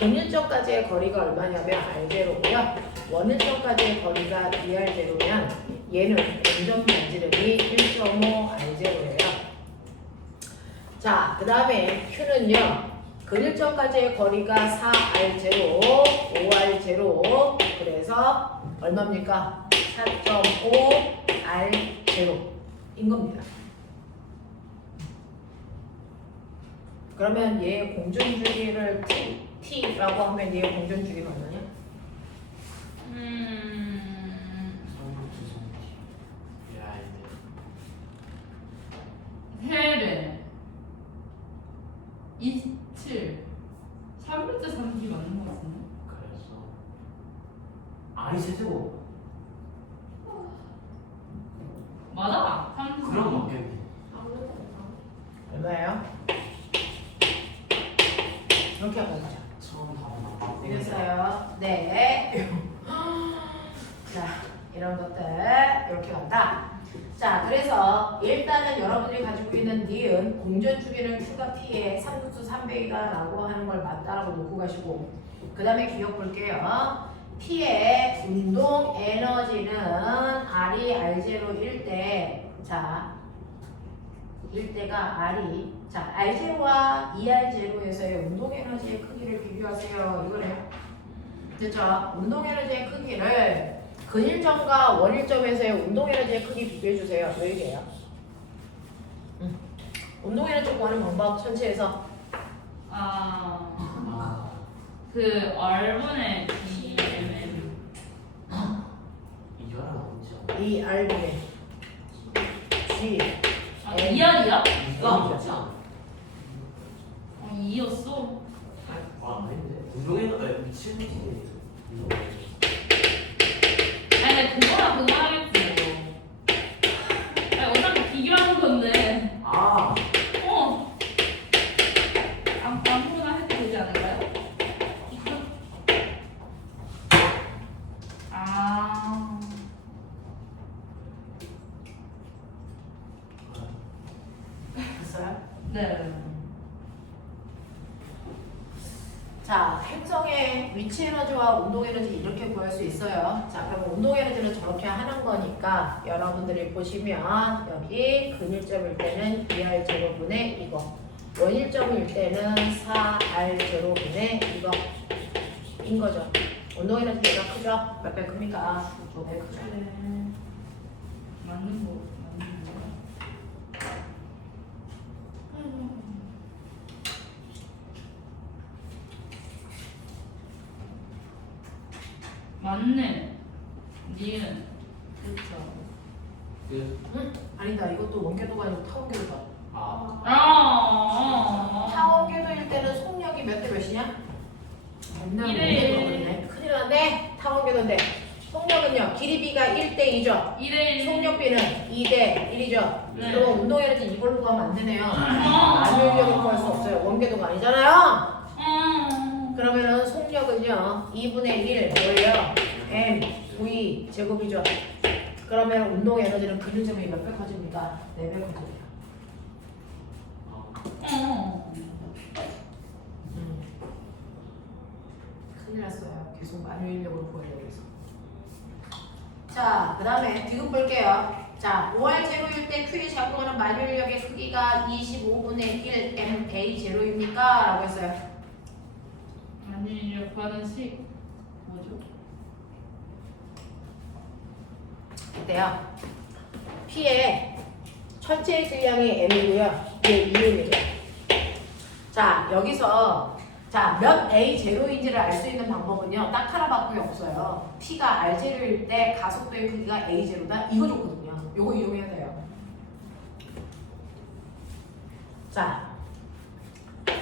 근일점까지의 거리가 얼마냐면 R제로고요. 원일점까지의 거리가 2R제로면 얘는 공전 반지름이 1.5 R제로예요. 자, 그 다음에 Q는요. 근일점까지의 거리가 4R0, 5R0. 그래서 얼마입니까? 4.5R0인 겁니다. 그러면 얘 공전주기를 T라고 하면 얘 공전주기가 얼마냐? 삼국지 성지. 야 이제 해래 27 3분의 3이 맞는 것 같은데? 그래서 아이 세제곱. 맞아 3분의 3 그럼 맞겠네. 얼마예요? 이렇게 하면 되죠. 처음 나오나. 되겠어요? 네. 자, 이런 것들 이렇게 간다. 자, 그래서 일단은 여러분들이 가지고 있는 니은 공전 주기는 Q가 P의 3분수 3배이다 라고 하는 걸 맞다라고 놓고 가시고, 그 다음에 기억 볼게요. P의 운동 에너지는 R이 R0일 때, 자, 일 때가 R이, 자, R0와 2R0에서의 운동 에너지의 크기를 비교하세요. 이거네요. 됐죠? 운동 에너지의 크기를 근일점과 원일점에서의 운동 에너지의 크기 비교해 주세요. 왜 이래요? 운동 에너지 구하는 방법 전체에서 그 R분의 DMM 이거는 언제? 2R분의 G 2R이야? 이거 맞지 않아? 2였어? 아 아닌데. 운동에는 미친 거지. 이거. 아니 근데 그거랑 그거 하겠지 아니 어차피 비교하는 건데 아 아무거나 해도 되지 않을까요? 됐어요? 네. 자, 행성의 위치 에너지와 운동 에너지 이렇게 구할 수 있어요. 자, 그럼 운동 에너지는 저렇게 하는 거니까 여러분들이 보시면 여기 근일점일 때는 2R0분의 이거, 원일점일 때는 4R0분의 이거인 거죠. 운동 에너지 얘가 크죠? 몇 배 큽니까? 2배 크죠. 맞는 거. 맞네. 니은. 그렇죠. 그 아니다. 이것도 원궤도가 아니고 타원궤도다. 타원궤도일 때는 속력이 몇 대 몇이냐? 맨날 일에 원궤도가 그러네. 큰일 났네. 타원궤도인데 속력은요. 길이 B가 1대 2죠. 1에 속력비는 2대 1이죠. 네. 그럼 운동 에너지 이걸로 구하면 안 되네요. 마늘력을 구할 수 없어요. 원궤도가 아니잖아요. 그러면은 속력은요 2분의 1 뭐예요? M V 제곱이죠. 그러면 운동 에너지는 근일점이 몇 배 커집니까? 4배 커집니다. 큰일 났어요. 계속 만유인력으로 구하려고 해서. 자, 그 다음에 디귿 볼게요. 자, 5R0일 때 Q에 작동하는 만유인력의 크기가 25분의 1 MA0입니까? 라고 했어요. 아니 구하는 식 뭐죠? 어때요? P의 전체 질량이 M이고요. 이게 이음이죠. 자, 여기서 자, 몇 A0인지를 알 수 있는 방법은요. 딱 하나밖에 없어요. P가 R0일 때 가속도의 크기가 A0다. 이거 좋거든요. 이거 이용해야 돼요. 자,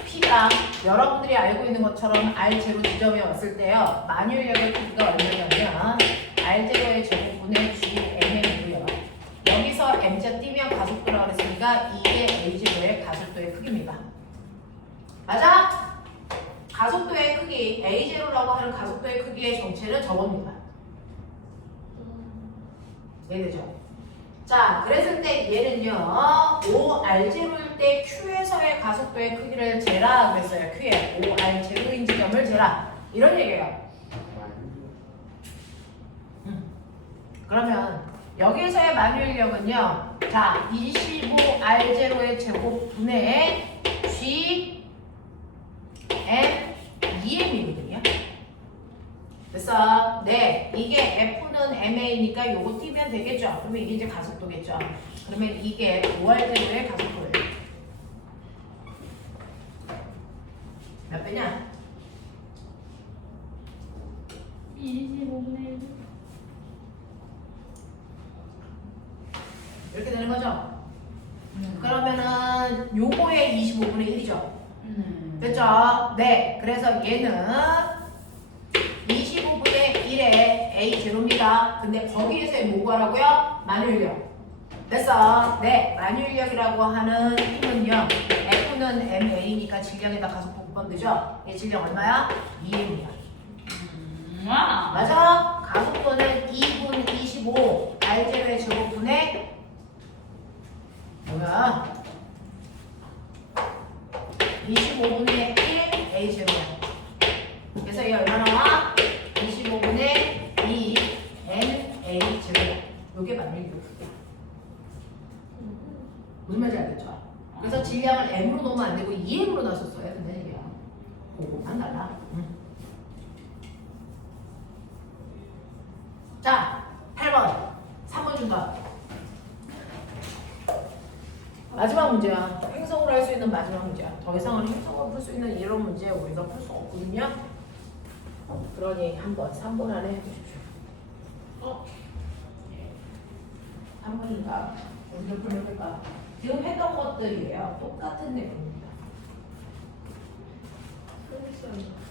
P가 여러분들이 알고 있는 것처럼 R0 지점에 왔을 때요. 만유인력의 크기가 얼마냐면 R0의 제곱분의 GM이고요. 여기서 M자 띄면 가속도라고 그랬으니까 이게 A0의 가속도의 크기입니다. 맞아? 가속도의 크기, A0라고 하는 가속도의 크기의 정체는 저겁니다. 이해되죠? 자, 그랬을 때 얘는요 5R0일 때 Q에서의 가속도의 크기를 재라 그랬어요. Q에 5R0인 지점을 재라 이런 얘기예요. 그러면 여기에서의 만유인력은요 자 25R0의 제곱분의 G 있으니까 요거 띄면 되겠죠. 그러면 이게 이제 가속도겠죠. 그러면 이게 5R 제곱의 가속도예요. 몇 배냐? 25분의 1. 이렇게 되는 거죠. 그러면은 요거의 25분의 1이죠. 됐죠? 네. 그래서 얘는 25분의 1의 A0입니다. 근데 거기에서의 뭐 구하라고요? 만유인력. 됐어. 네. 만유인력이라고 하는 힘은요. F는 MA니까 질량에다 가속도 곱하면 되죠? 얘 질량 얼마야? 2M이야. 와. 맞아. 가속도는 2분 25 R0의 제곱분의 뭐야? 25분의 1 A0. 그래서 얘 얼마 나와? 25분의 2 N A0. 요게 만유인력 크기야. 무슨 말인지 알겠죠? 그래서 질량을 M으로 넣으면 안 되고 2M으로 넣어서 써야 된다는 얘기야. 그것만 달라. 자, 8번. 3번 준다. 마지막 문제야. 행성으로 할 수 있는 마지막 문제야. 더 이상은 행성으로 풀 수 있는 이런 문제 우리가 풀 수 없거든요. 그러니 한번 3번 안에 해주십시오. 3번 준다. 언제 풀려볼까? 지금 했던 것들이에요. 똑같은 내용입니다. 그랬어요.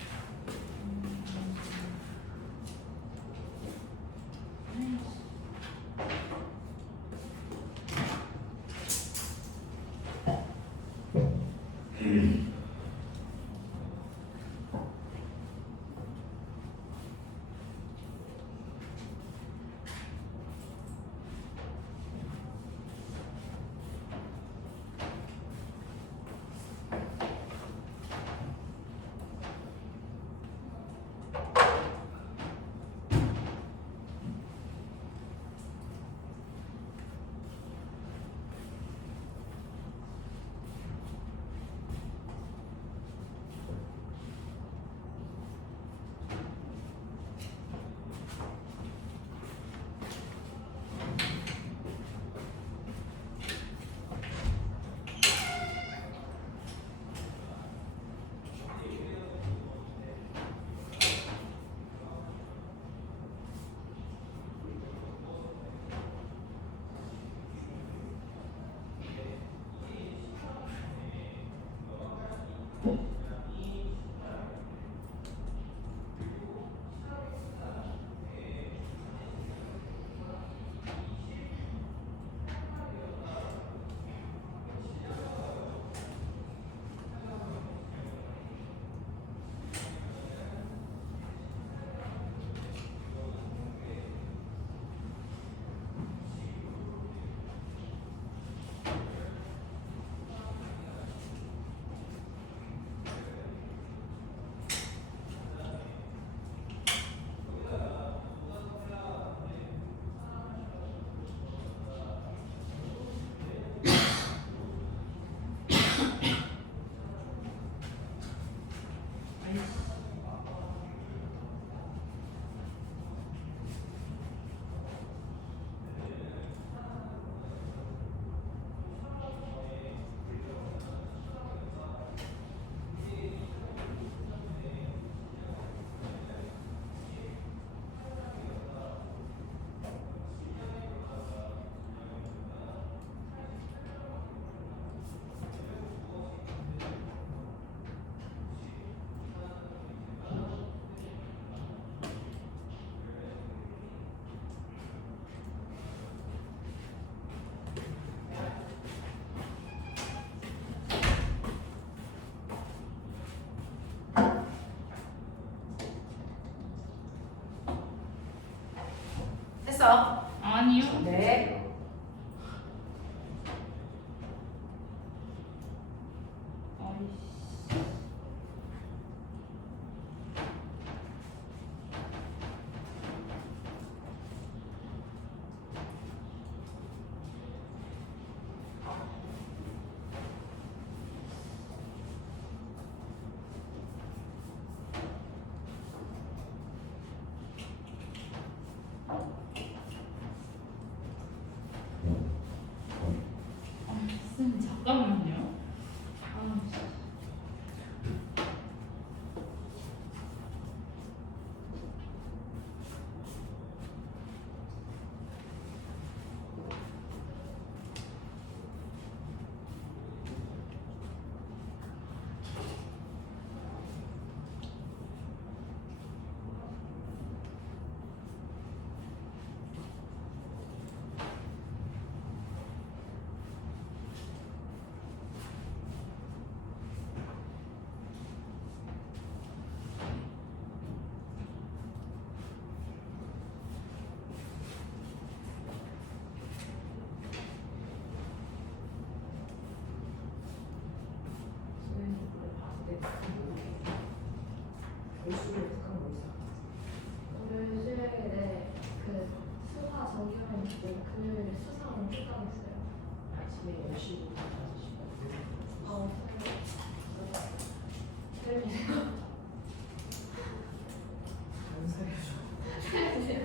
했어? 아니요. 네. 잠깐만요. 아, 오늘 수요일에 그 수사 정규행 있고 금요일에 수사는 끝나겠어요. 아침에 10시부터 5시까지. 내려주세요. 안 살려줘. 내려주세요.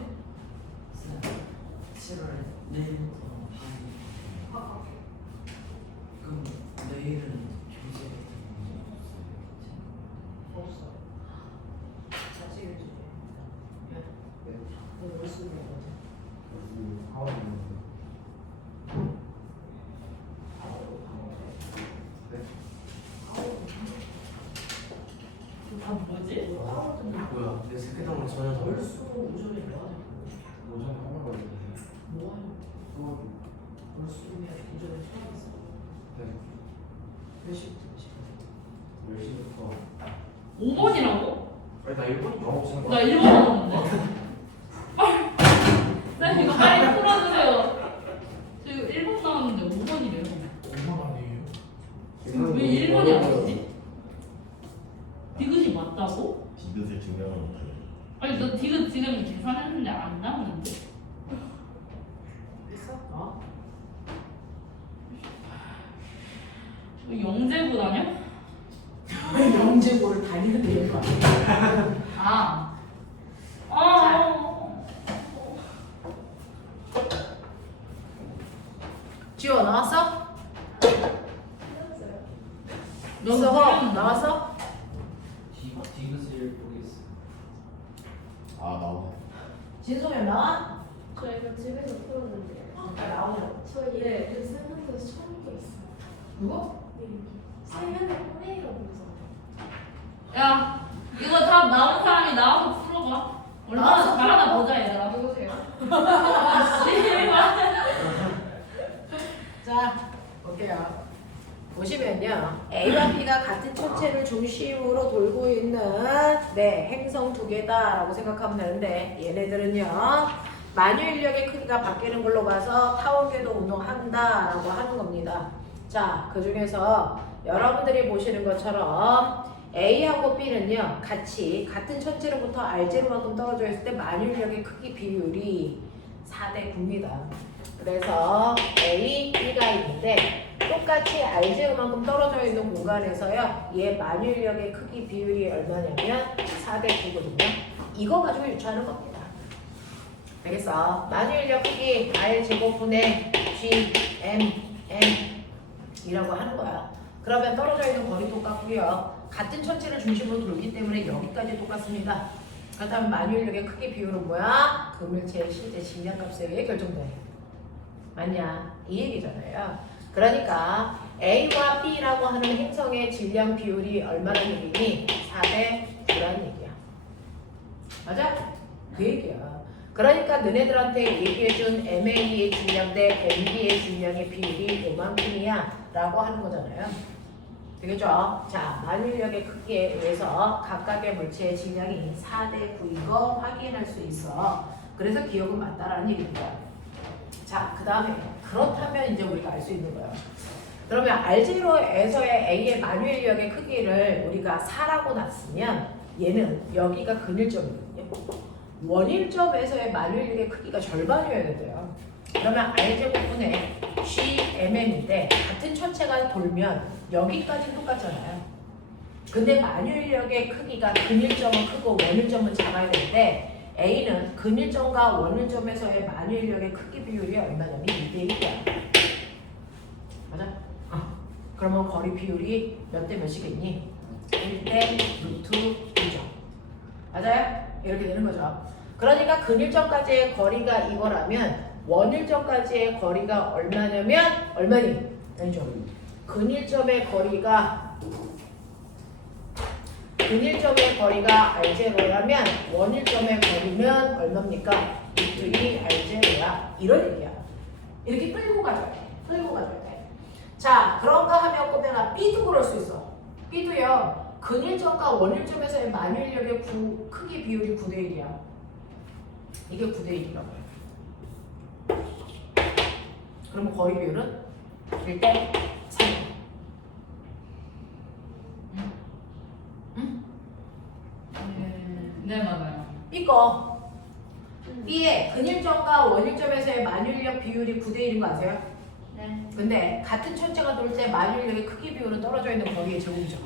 7월 내일부터 반. 그럼 내일은 교재 없어. 자지 요즘에. 야, 너 월수금 어디? 아 뭐지? 뭐야? 내 새끼당으로 전혀 다 월수 오전에 뭐 하냐? 오전에 하는 거였는데 뭐 하냐? 월수금이야 오전에 수업 있어. 네. 몇 시부터 몇 시까지? 10시부터 5번이라고? 아니 나 1번 9시 나 1번 나왔는데. 쌤 이거 빨리 풀어주세요. 지금 1번 나왔는데 5번이래요. 5번 아니에요? 왜 1번이 안 나오지? 디귿이 맞다고? 디귿을 증명은 못하네. 아니 너 디귿 지금 계산했는데 안 나오는데? 했어? 어? 뭐 영재고 다녀? 왜 영재고를 다니는데 얘가? 아. 지호 나왔어? 끝났어요. 넌 수업 그럼 나왔어? 디귿을 모르겠어. 아 나오네. 진송이 나와? 저 이거 집에서 풀었는데. 나오냐고. 저 얘 그 쌤한테서 처음 들었어요. 누구? 쌤한테 꼬맹이라고 그래서. 야 이거 답 나온 사람이 나와서 풀어봐. 얼마나 나와서 잘하나 보자 얘들아. 누구세요? 자, 볼게요. 보시면요. A와 B가 같은 천체를 중심으로 돌고 있는 행성 두 개다라고 생각하면 되는데 얘네들은요. 만유인력의 크기가 바뀌는 걸로 봐서 타원궤도 운동한다라고 하는 겁니다. 자, 그 중에서 여러분들이 보시는 것처럼 A하고 B는요. 같은 천체로부터 R제로만큼 떨어져 있을 때 만유인력의 크기 비율이 4대 9입니다. 그래서 A, B가 있는데 똑같이 R제로만큼 떨어져 있는 공간에서요. 얘 만유인력의 크기 비율이 얼마냐면 4대 9거든요. 이거 가지고 유추하는 겁니다. 알겠어? 만유인력 크기 R제곱분의 G, M, N 이라고 하는 거야. 그러면 떨어져 있는 거리 똑같고요. 같은 천체를 중심으로 돌기 때문에 여기까지 똑같습니다. 그렇다면 만유인력의 크기 비율은 뭐야? 그물체의 실제 질량값에 의해 결정돼. 맞냐? 이 얘기잖아요. 그러니까 A와 B라고 하는 행성의 질량 비율이 얼마나 얘기니? 4대 9라는 얘기야. 맞아? 그 얘기야. 그러니까 너네들한테 얘기해준 MA의 질량 대 MB의 질량의 비율이 요만큼이야 라고 하는 거잖아요. 되겠죠? 자, 만유인력의 크기에 의해서 각각의 물체의 질량이 4대 9인 거 확인할 수 있어. 그래서 기억은 맞다라는 얘기입니다. 자, 그 다음에 그렇다면 이제 우리가 알 수 있는 거예요. 그러면 R0에서의 A의 만유인력의 크기를 우리가 4라고 놨으면 얘는 여기가 근일점이거든요. 원일점에서의 만유인력의 크기가 절반이어야 돼요. 그러면 R제곱분의 GMM인데 같은 천체가 돌면 여기까지 똑같잖아요. 근데 만유인력의 크기가 근일점은 크고 원일점은 작아야 되는데 A는 근일점과 원일점에서의 만유인력의 크기 비율이 얼마냐면 2대 1이야. 맞아? 그러면 거리 비율이 몇 대 몇이겠니? 1대 루트 2죠. 맞아요? 이렇게 되는 거죠. 그러니까 근일점까지의 거리가 이거라면 원일점까지의 거리가 얼마냐면 얼마니? 아니죠. 근일점의 거리가 R0라면 원일점의 거리면 얼마입니까? 루트 2 R0야. 이런 얘기야. 이렇게 끌고 가줘야 돼. 끌고 가줘야 돼. 자, 그런가 하면 꼬맹아 B도 그럴 수 있어. B도요. 근일점과 원일점에서의 만유인력의 크기 비율이 9대 1이야. 이게 9대 1이라고 해. 그럼 거리 비율은 1대 3. 응? 네, 맞아요. B 거. B의 근일점과 원일점에서의 만유인력 비율이 9대 1인 거 아세요? 네. 근데 같은 천체가 돌 때 만유인력의 크기 비율은 떨어져 있는 거리의 제곱이죠.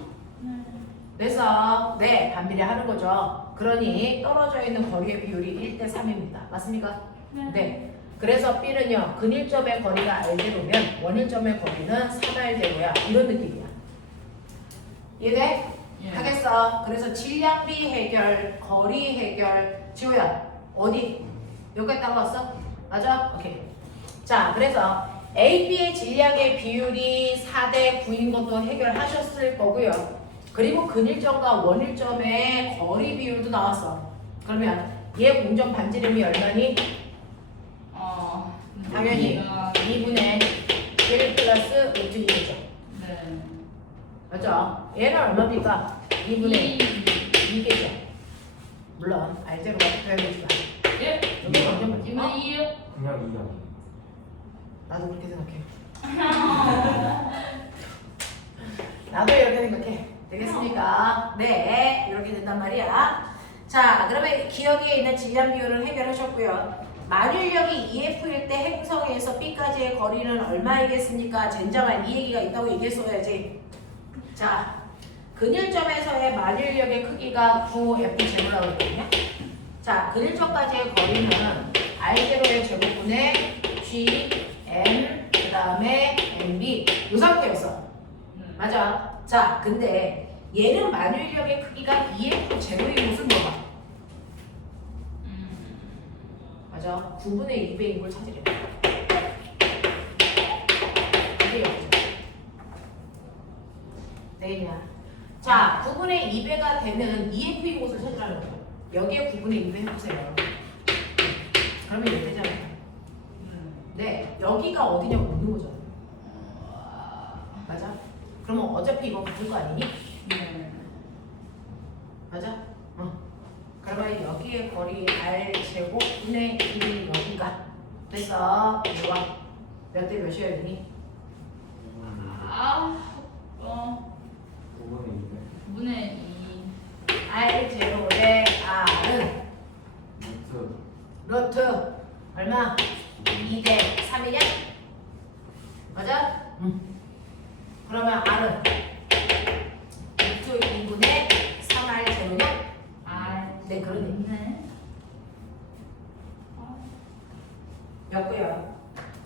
그래서 네, 반비례 하는 거죠. 그러니 떨어져 있는 거리의 비율이 1대 3입니다. 맞습니까? 네. 그래서 B는요. 근일점의 거리가 R0면 원일점의 거리는 3R0야. 이런 느낌이야. 이해돼? 예. 하겠어. 그래서 질량비 해결, 거리 해결. 지호야, 어디? 여기까지 따라왔어? 맞아? 오케이. 자, 그래서 A, B의 질량의 비율이 4대 9인 것도 해결하셨을 거고요. 그리고 근일점과 원일점의 거리 비율도 나왔어. 그러면 얘 공전 반지름이 얼마니? 당연히 2분의 1 플러스 루트 2죠. 네. 맞죠? 얘는 얼마입니까? 2분의 2겠죠. 물론 R0가 붙어야 되지만 예? 여기 공전 반지름. 이분 2요? 그냥 이야. 나도 그렇게 생각해. 나도 이렇게 생각해. 되겠습니까? 네, 이렇게 된단 말이야. 자, 그러면 기억에 있는 질량 비율을 해결하셨고요. 만유인력이 EF일 때 행성에서 B까지의 거리는 얼마이겠습니까? 젠장한 이 얘기가 있다고 얘기했어야지. 자, 근일점에서의 만유인력의 크기가 9F0라고 했거든요. 자, 근일점까지의 거리는 R0의 제곱분의 G, M, 그 다음에 MB 이 상태였어. 맞아. 자, 근데 얘는 만유인력의 크기가 EF0인 것은 뭐야? 맞아. 9분의 2배인 걸 찾으래. 이게 여기죠. 되겠냐? 자, 9분의 2배가 되는 EF인 곳을 찾으라는 거예요. 여기에 9분의 2배 해보세요. 그러면 이렇게 되잖아요. 네, 여기가 어디냐고 묻는 거잖아. 맞아? 그러면 어차피 이거 같을 거 아니니? 네. 맞아? 그러면 여기의 거리 R 제곱분의 1이 여기가. 그래서 이거 몇 대 몇이어야 되니? 5분의 2배. 9분의 2. R0 대 R은 루트. 루트 얼마? 2대 3이냐? 맞아? 그러면 R은 루트 2분의 3R0냐? 네, 그러네. 네. 였고요.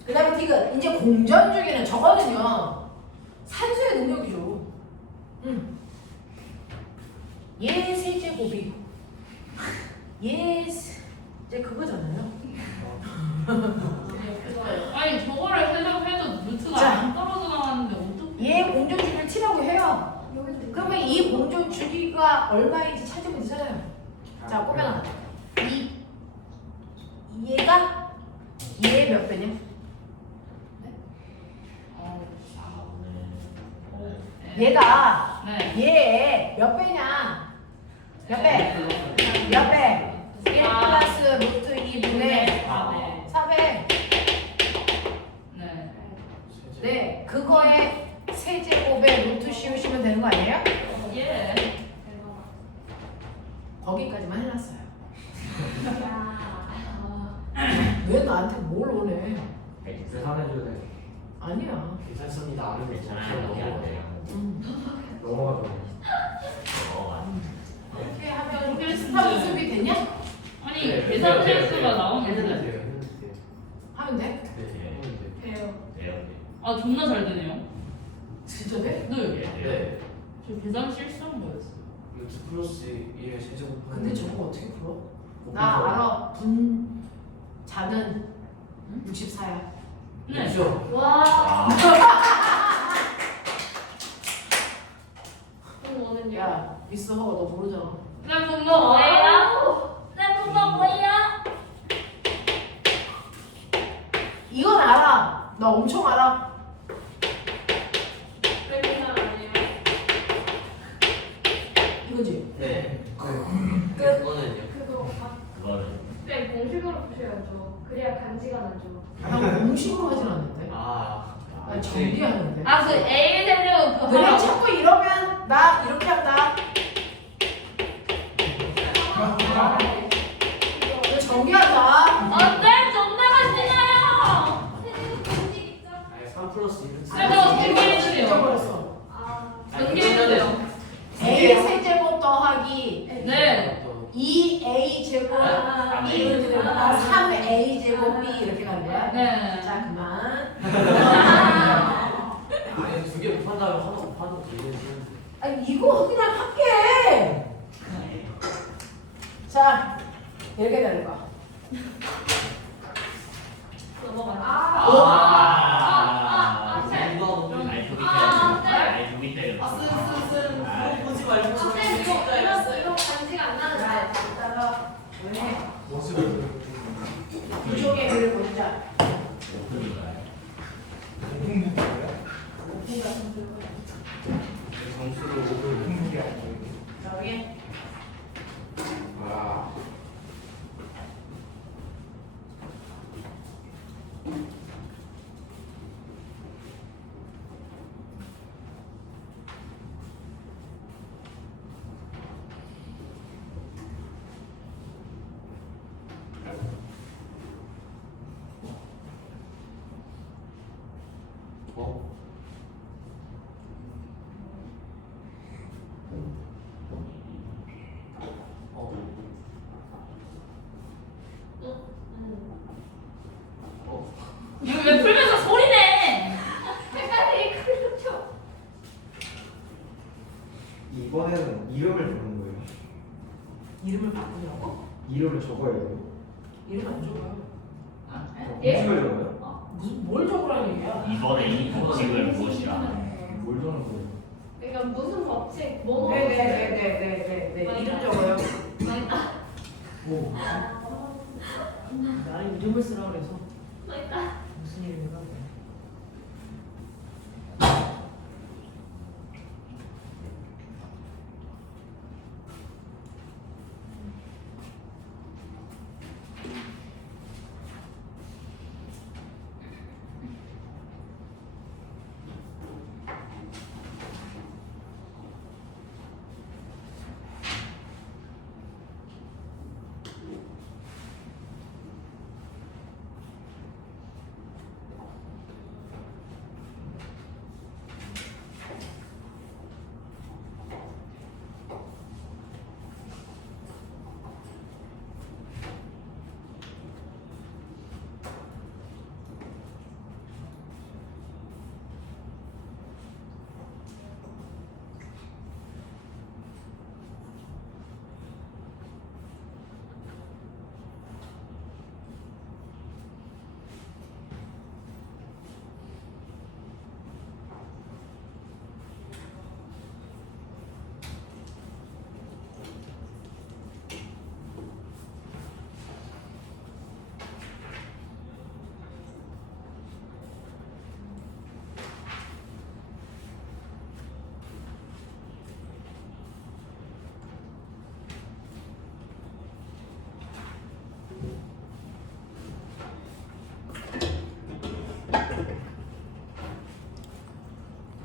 그 다음에 디귿. 이제 공전 중에는 저거는요. 산수의 능력이죠. 얘 세제곱이고 얘 이제 그거잖아요. 아니 저거를 해석해도 루트가 자. 안 떨어져 나왔는데 어떻게? 얘 공전 주기를 치라고 해요. 그러면 이 공전 주기가 얼마인지 찾으면 되잖아요. 자, 보면 얘가 얘 몇 배냐? 얘가 네. 얘 몇 배냐? 몇 배? 몇 배? 1 플러스 루트 2분의 4배. 네. 네, 그거에 세제곱에 루트 씌우시면 되는 거 아니에요? 예. 거기까지만 해놨어요. 왜 나한테 뭘 원해? 계산해줘야 돼. 아니야. 괜찮습니다. 안 해도 괜찮아요. 그냥 돼요. 넘어가죠. 이렇게 하면 이렇게 스타 수습이 되냐? 아니 계산 실수가 나오는데. 했는데. 하면 돼? 네. 했는데. 돼요. 돼요. 아 존나 잘 되네요. 진짜 돼? 네. 네. 저 계산 실수한 거였어요. 이거 2 플러스 1의 세제곱. 근데 저거 어떻게 풀어? 나 알아. 분자는 64야. 네. 그렇죠. 와. 아, 그럼 오는요? 야, 미스 허, 너 모르잖아. 내 분모 뭐예요? 내 분모 뭐예요? 이건 알아. 나 엄청 알아. 세미나 아니에요? 이거지? 네. 끝. 그거는요. 그거 그거는 네 공식으로 푸셔야죠. 그래야 간지가 나죠. 난 공식으로 하진 않는데. 아. 나 정리하는데. 아, 그 A 세제곱 그거 그래, 하라고? 자꾸 이러면 나 이렇게 한다. 이거 정리하자. 안돼, 존나가 싫어요. 아니 3 플러스 1은 세제곱 전개해주세요. 잊어버렸어. 아. 전개해주세요. A 세제곱 더하기 네. 2A 제곱 아, B 이렇게 되는 거야. 3A 제곱 B 이렇게 가는 거야. 네. 자, 그만. 아니 2개 곱한 다음에 하나 곱하는 거 되겠는데. 아니, 이거 그냥 할게. 자, 이렇게 되는 거야. 넘어가. 이거 아니 저기 아, 때려. 아니 저기 때려. 아이, 보지 말고 이거 간지가 안 나는데. 이따가 왜 모습을 이쪽에 글을 보자. 오픈인 거야. 흥분이야? 오픈 같은 글 보자. 점수를 5를 흥분이 아니고. 자, 여기. 아. 어? 어? 어? 이거 왜 풀면서 소리내? 색깔이 그렇죠. 이번에는 이름을 적는 거예요. 이름을 바꾸냐고? 이름을 적어야 돼요. 이름 안 적어요. 예? 공식을 적어요? 무슨 뭘 적으라는 얘기야? 이번에 이 법칙을 무엇이라? 뭘 적는 거예요? 그러니까 무슨 법칙 뭐 네네네네네네. 이름 적어요. 오. 나는 이름을 쓰라 그래서 맞다. 무슨 이름인가?